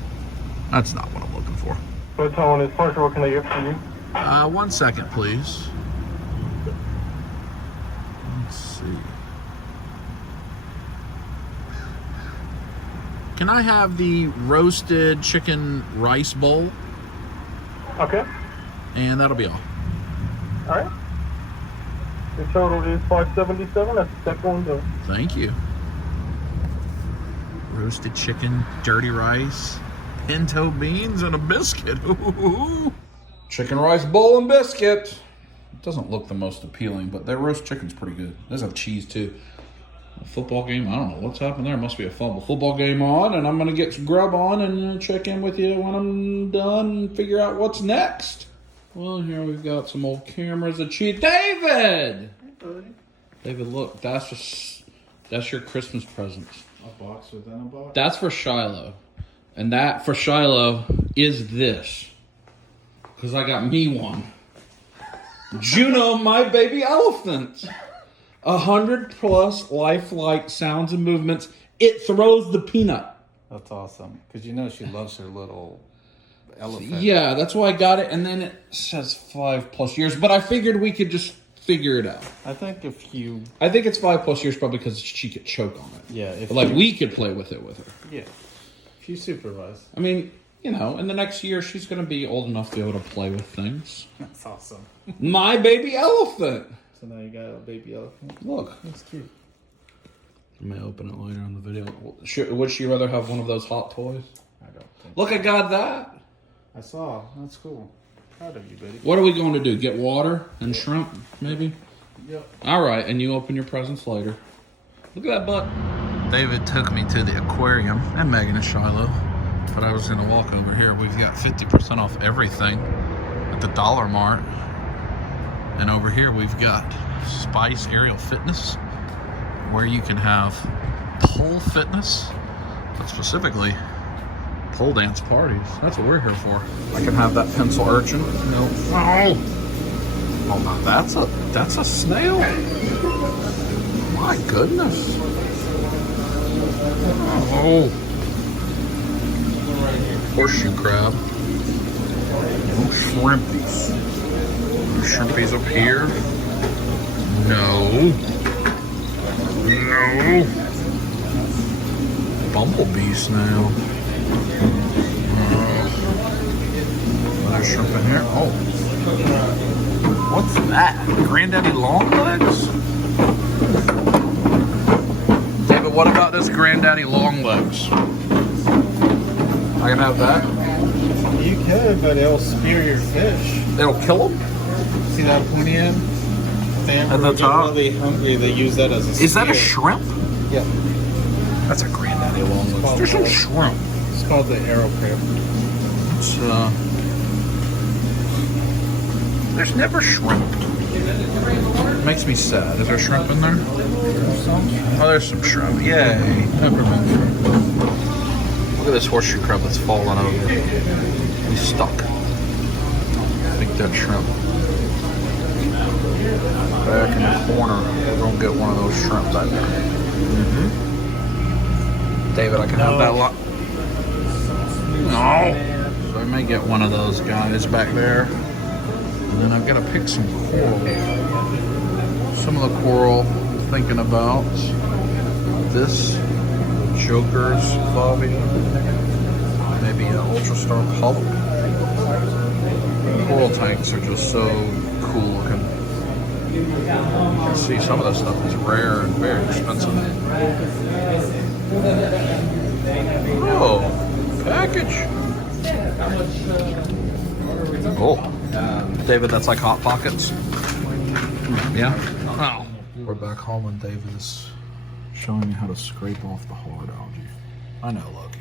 That's not what I'm looking for. Bow tone is partial. What can I get for you? 1 second, please. Let's see. Can I have the roasted chicken rice bowl? Okay. And that'll be all. All right. The total is $577. That's the second one though. Thank you. Roasted chicken, dirty rice, pinto beans, and a biscuit. Ooh. Chicken rice bowl and biscuit. It doesn't look the most appealing, but their roast chicken's pretty good. It does have cheese too. A football game, I don't know what's happening there. Must be a football game on, and I'm gonna get some grub on and check in with you when I'm done and figure out what's next. Well, here we've got some old cameras to cheat. David! Hey, buddy. David, look, that's your Christmas presents. A box within a box? That's for Shiloh. And that for Shiloh is this. because I got me one. Juno, my baby elephant. 100+ lifelike sounds and movements. It throws the peanut. That's awesome. Because you know she loves her little elephant. Yeah, that's why I got it. And then it says 5+ years. But I figured we could just figure it out. I think if you... I think it's 5+ years probably because she could choke on it. Yeah. But like we could play with it with her. Yeah. If you supervise. I mean, you know, in the next year she's going to be old enough to be able to play with things. That's awesome. My baby elephant. So now you got a baby elephant. Look. That's cute. I may open it later in the video. Would she rather have one of those hot toys? I don't think. Look, I got that. I saw. That's cool. Proud of you, buddy. What are we going to do? Get water and shrimp, maybe? Yep. All right, and you open your presents later. Look at that butt. David took me to the aquarium, and Megan and Shiloh. But I was going to walk over here. We've got 50% off everything at the Dollar Mart. And over here we've got Spice Aerial Fitness, where you can have pole fitness, but specifically pole dance parties. That's what we're here for. I can have that pencil urchin. No. Oh, now that's a snail. My goodness. Oh. Horseshoe crab. No shrimpies. No shrimpies up here. No. No. Bumblebee snail. Another shrimp in here. Oh. What's that? Granddaddy long legs? David, what about this Granddaddy long legs? I can have that? You could, but it'll spear your fish. It'll kill them? See that pointy end? At the top? Really hungry, they use that as a spear. Is that a shrimp? Yeah. That's a Granddaddy long legs. There's some shrimp. It's called the arrow crab. It's, there's never shrimp. It makes me sad. Is there shrimp in there? Oh, there's some shrimp. Yay. Peppermint shrimp. Look at this horseshoe crab that's fallen over. He's stuck. Big dead shrimp. Back in the corner. We're going to get one of those shrimp back there. Mm-hmm. David, I can have that lot. No. So I may get one of those guys back there. And then I've got to pick some coral. Some of the coral I'm thinking about. This Joker's Fabia. Maybe an Ultra Star Polyp. Coral tanks are just so cool looking. You can see some of this stuff is rare and very expensive. Oh, package. Oh, David, that's like Hot Pockets. Yeah. Oh. We're back home and David is showing me how to scrape off the hard algae. I know, Loki.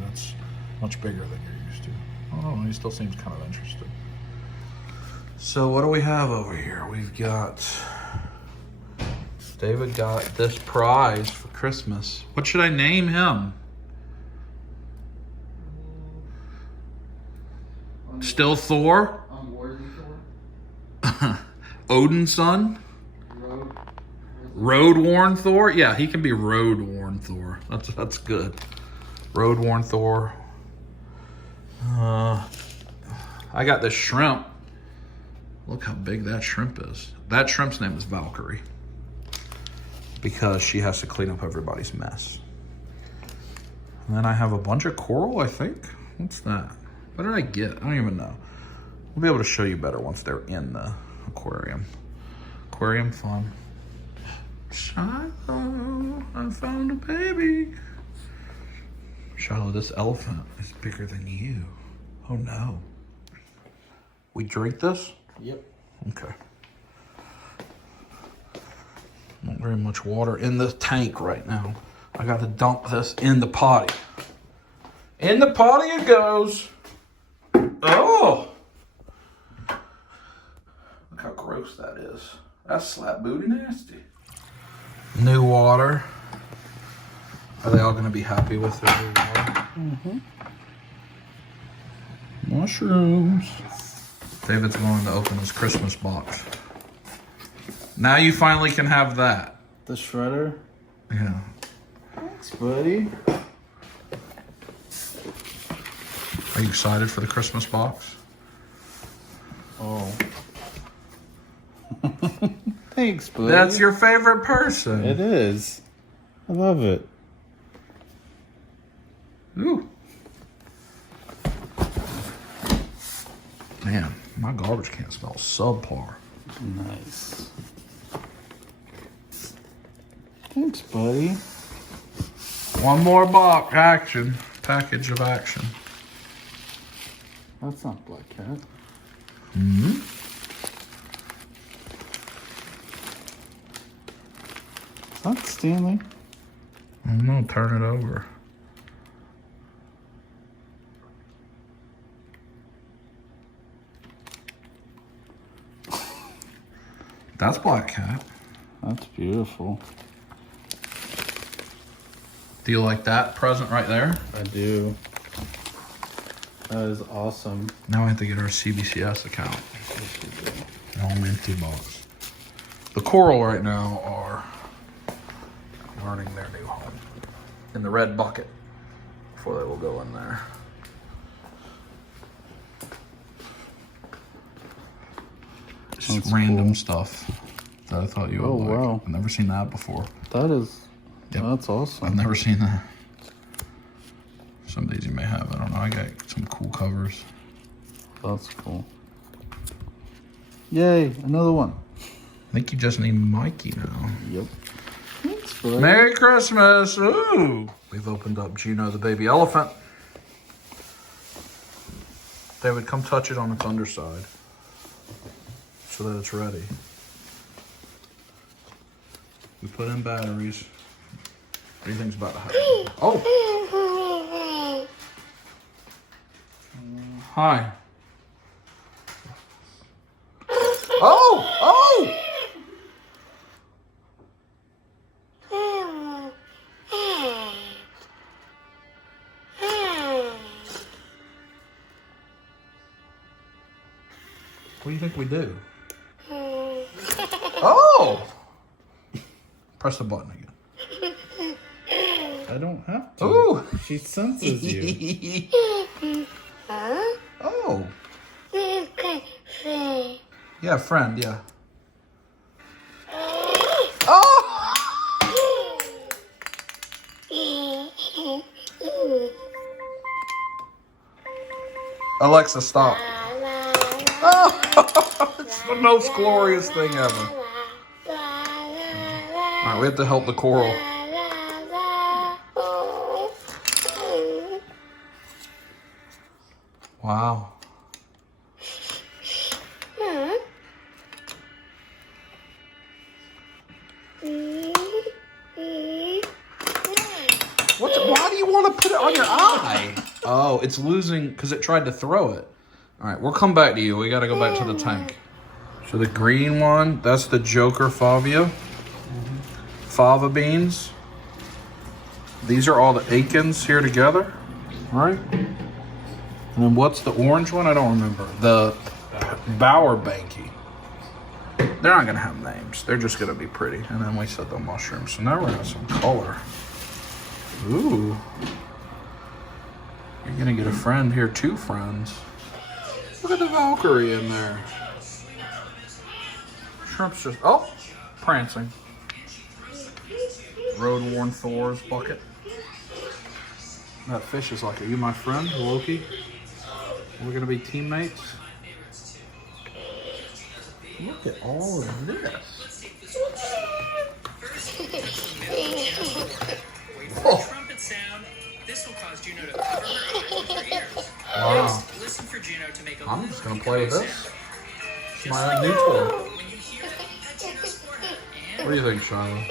That's much bigger than you're used to. Oh, he still seems kind of interested. So what do we have over here? We've got... David got this prize for Christmas. What should I name him? Still Thor? Unworthy Thor? Odin's son? Road-worn Thor? Yeah, he can be road-worn Thor. That's good. Road-worn Thor. I got this shrimp. Look how big that shrimp is. That shrimp's name is Valkyrie. Because she has to clean up everybody's mess. And then I have a bunch of coral, I think. What's that? What did I get? I don't even know. We'll be able to show you better once they're in the aquarium. Aquarium fun. Shiloh, I found a baby. Shiloh, this elephant is bigger than you. Oh no. We drink this? Yep. Okay. Not very much water in the tank right now. I got to dump this in the potty. In the potty it goes. Oh! Look how gross that is. That's slap booty nasty. New water. Are they all going to be happy with their new water? Mm-hmm. Mushrooms. David's going to open his Christmas box. Now you finally can have that. The shredder? Yeah. Thanks, buddy. Are you excited for the Christmas box? Oh. Thanks, buddy. That's your favorite person. It is. I love it. Ooh. Man, my garbage can smells subpar. Nice. Thanks, buddy. One more box action. Package of action. That's not Black Cat. Mm-hmm. Is that Stanley? I don't know, turn it over. That's Black Cat. That's beautiful. Do you like that present right there? I do. That is awesome. Now we have to get our CBCS account. Home empty box. The coral right now are learning their new home in the red bucket before they will go in there. Just That's random cool. stuff that I thought you would Oh, like. wow. I've never seen that before. That is, Yep. that's awesome. I've never seen that. Some of these you may have. I don't know. I got some cool covers. That's cool. Yay, another one. I think you just need Mikey now. Yep. Thanks, buddy. Merry Christmas! Ooh! We've opened up Juno the baby elephant. David, come touch it on its underside so that it's ready. We put in batteries. What do you think's about to happen? Oh! Hi. Oh! Oh! What do you think we do? Oh! Press the button again. I don't have to. Ooh! She senses you. Oh! Yeah, friend, yeah. Oh! Alexa, stop. Oh! It's the most glorious thing ever. Alright, we have to help the coral. Wow. Why do you want to put it on your eye? Oh, it's losing because it tried to throw it. All right, we'll come back to you. We got to go back to the tank. So the green one, that's the Joker Favia. Fava beans. These are all the Aikens here together, right? And then what's the orange one? I don't remember. The Bauer Banky. They're not gonna have names. They're just gonna be pretty. And then we said the mushrooms. So now we're gonna have some color. Ooh. You're gonna get a friend here, 2 friends. Look at the Valkyrie in there. Shrimp's just, oh, prancing. Road-worn Thor's bucket. That fish is like, are you my friend, Loki? We're gonna be teammates? Look at all of this. Oh. Trumpet sound. This will cause Juno to cover her eyes with her ears. Wow. Listen for Juno to make a I'm just gonna play with this. Just My new toy. when you hear it, touch Juno's forehead. What do you think, Shiloh?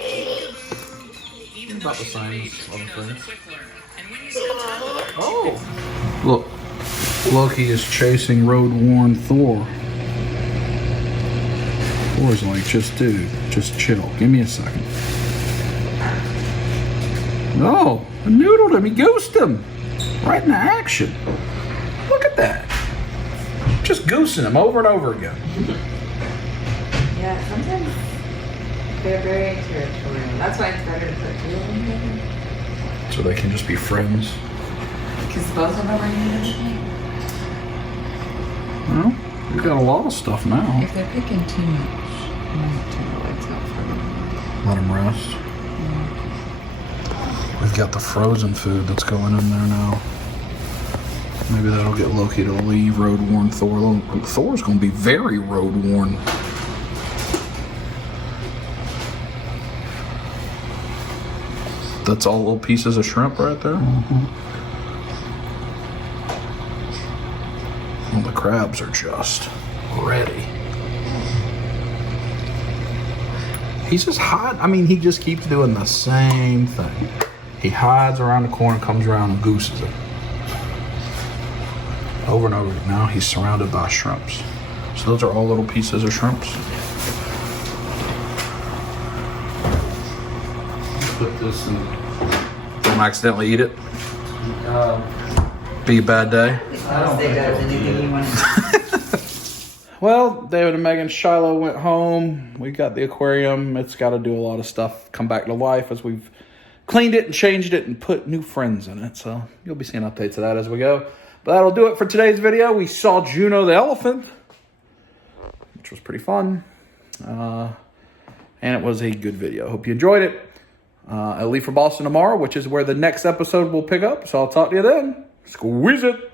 Even About though the she's same big, as Juno's other a things. quick learner. And when you spend time with her, Oh. Look, Loki is chasing road-worn Thor. Thor's like, just dude, just chill. Give me a second. No, I noodled him. He ghosted him. Right into action. Look at that. Just goosing them over and over again. Yeah, sometimes they're very territorial. That's why it's better to put two of them together. So they can just be friends. Because both of them are eating. Well, we've got a lot of stuff now. If they're picking too much, you might turn the lights out for them. Let them rest. We've got the frozen food that's going in there now. Maybe that'll get Loki to leave road-worn Thor. Thor's going to be very road-worn. That's all little pieces of shrimp right there. Well, the crabs are just ready. He's just hiding. I mean, he just keeps doing the same thing. He hides around the corner, comes around and gooses it. Over and over again. Now he's surrounded by shrimps. So those are all little pieces of shrimps. Put this in. Don't accidentally eat it. Be a bad day. Well, David and Megan Shiloh went home. We got the aquarium. It's got to do a lot of stuff, come back to life as we've cleaned it and changed it and put new friends in it. So you'll be seeing updates of that as we go. But that'll do it for today's video. We saw Juno the elephant, which was pretty fun. And it was a good video. Hope you enjoyed it. I leave for Boston tomorrow, which is where the next episode will pick up. So I'll talk to you then. Squeeze it.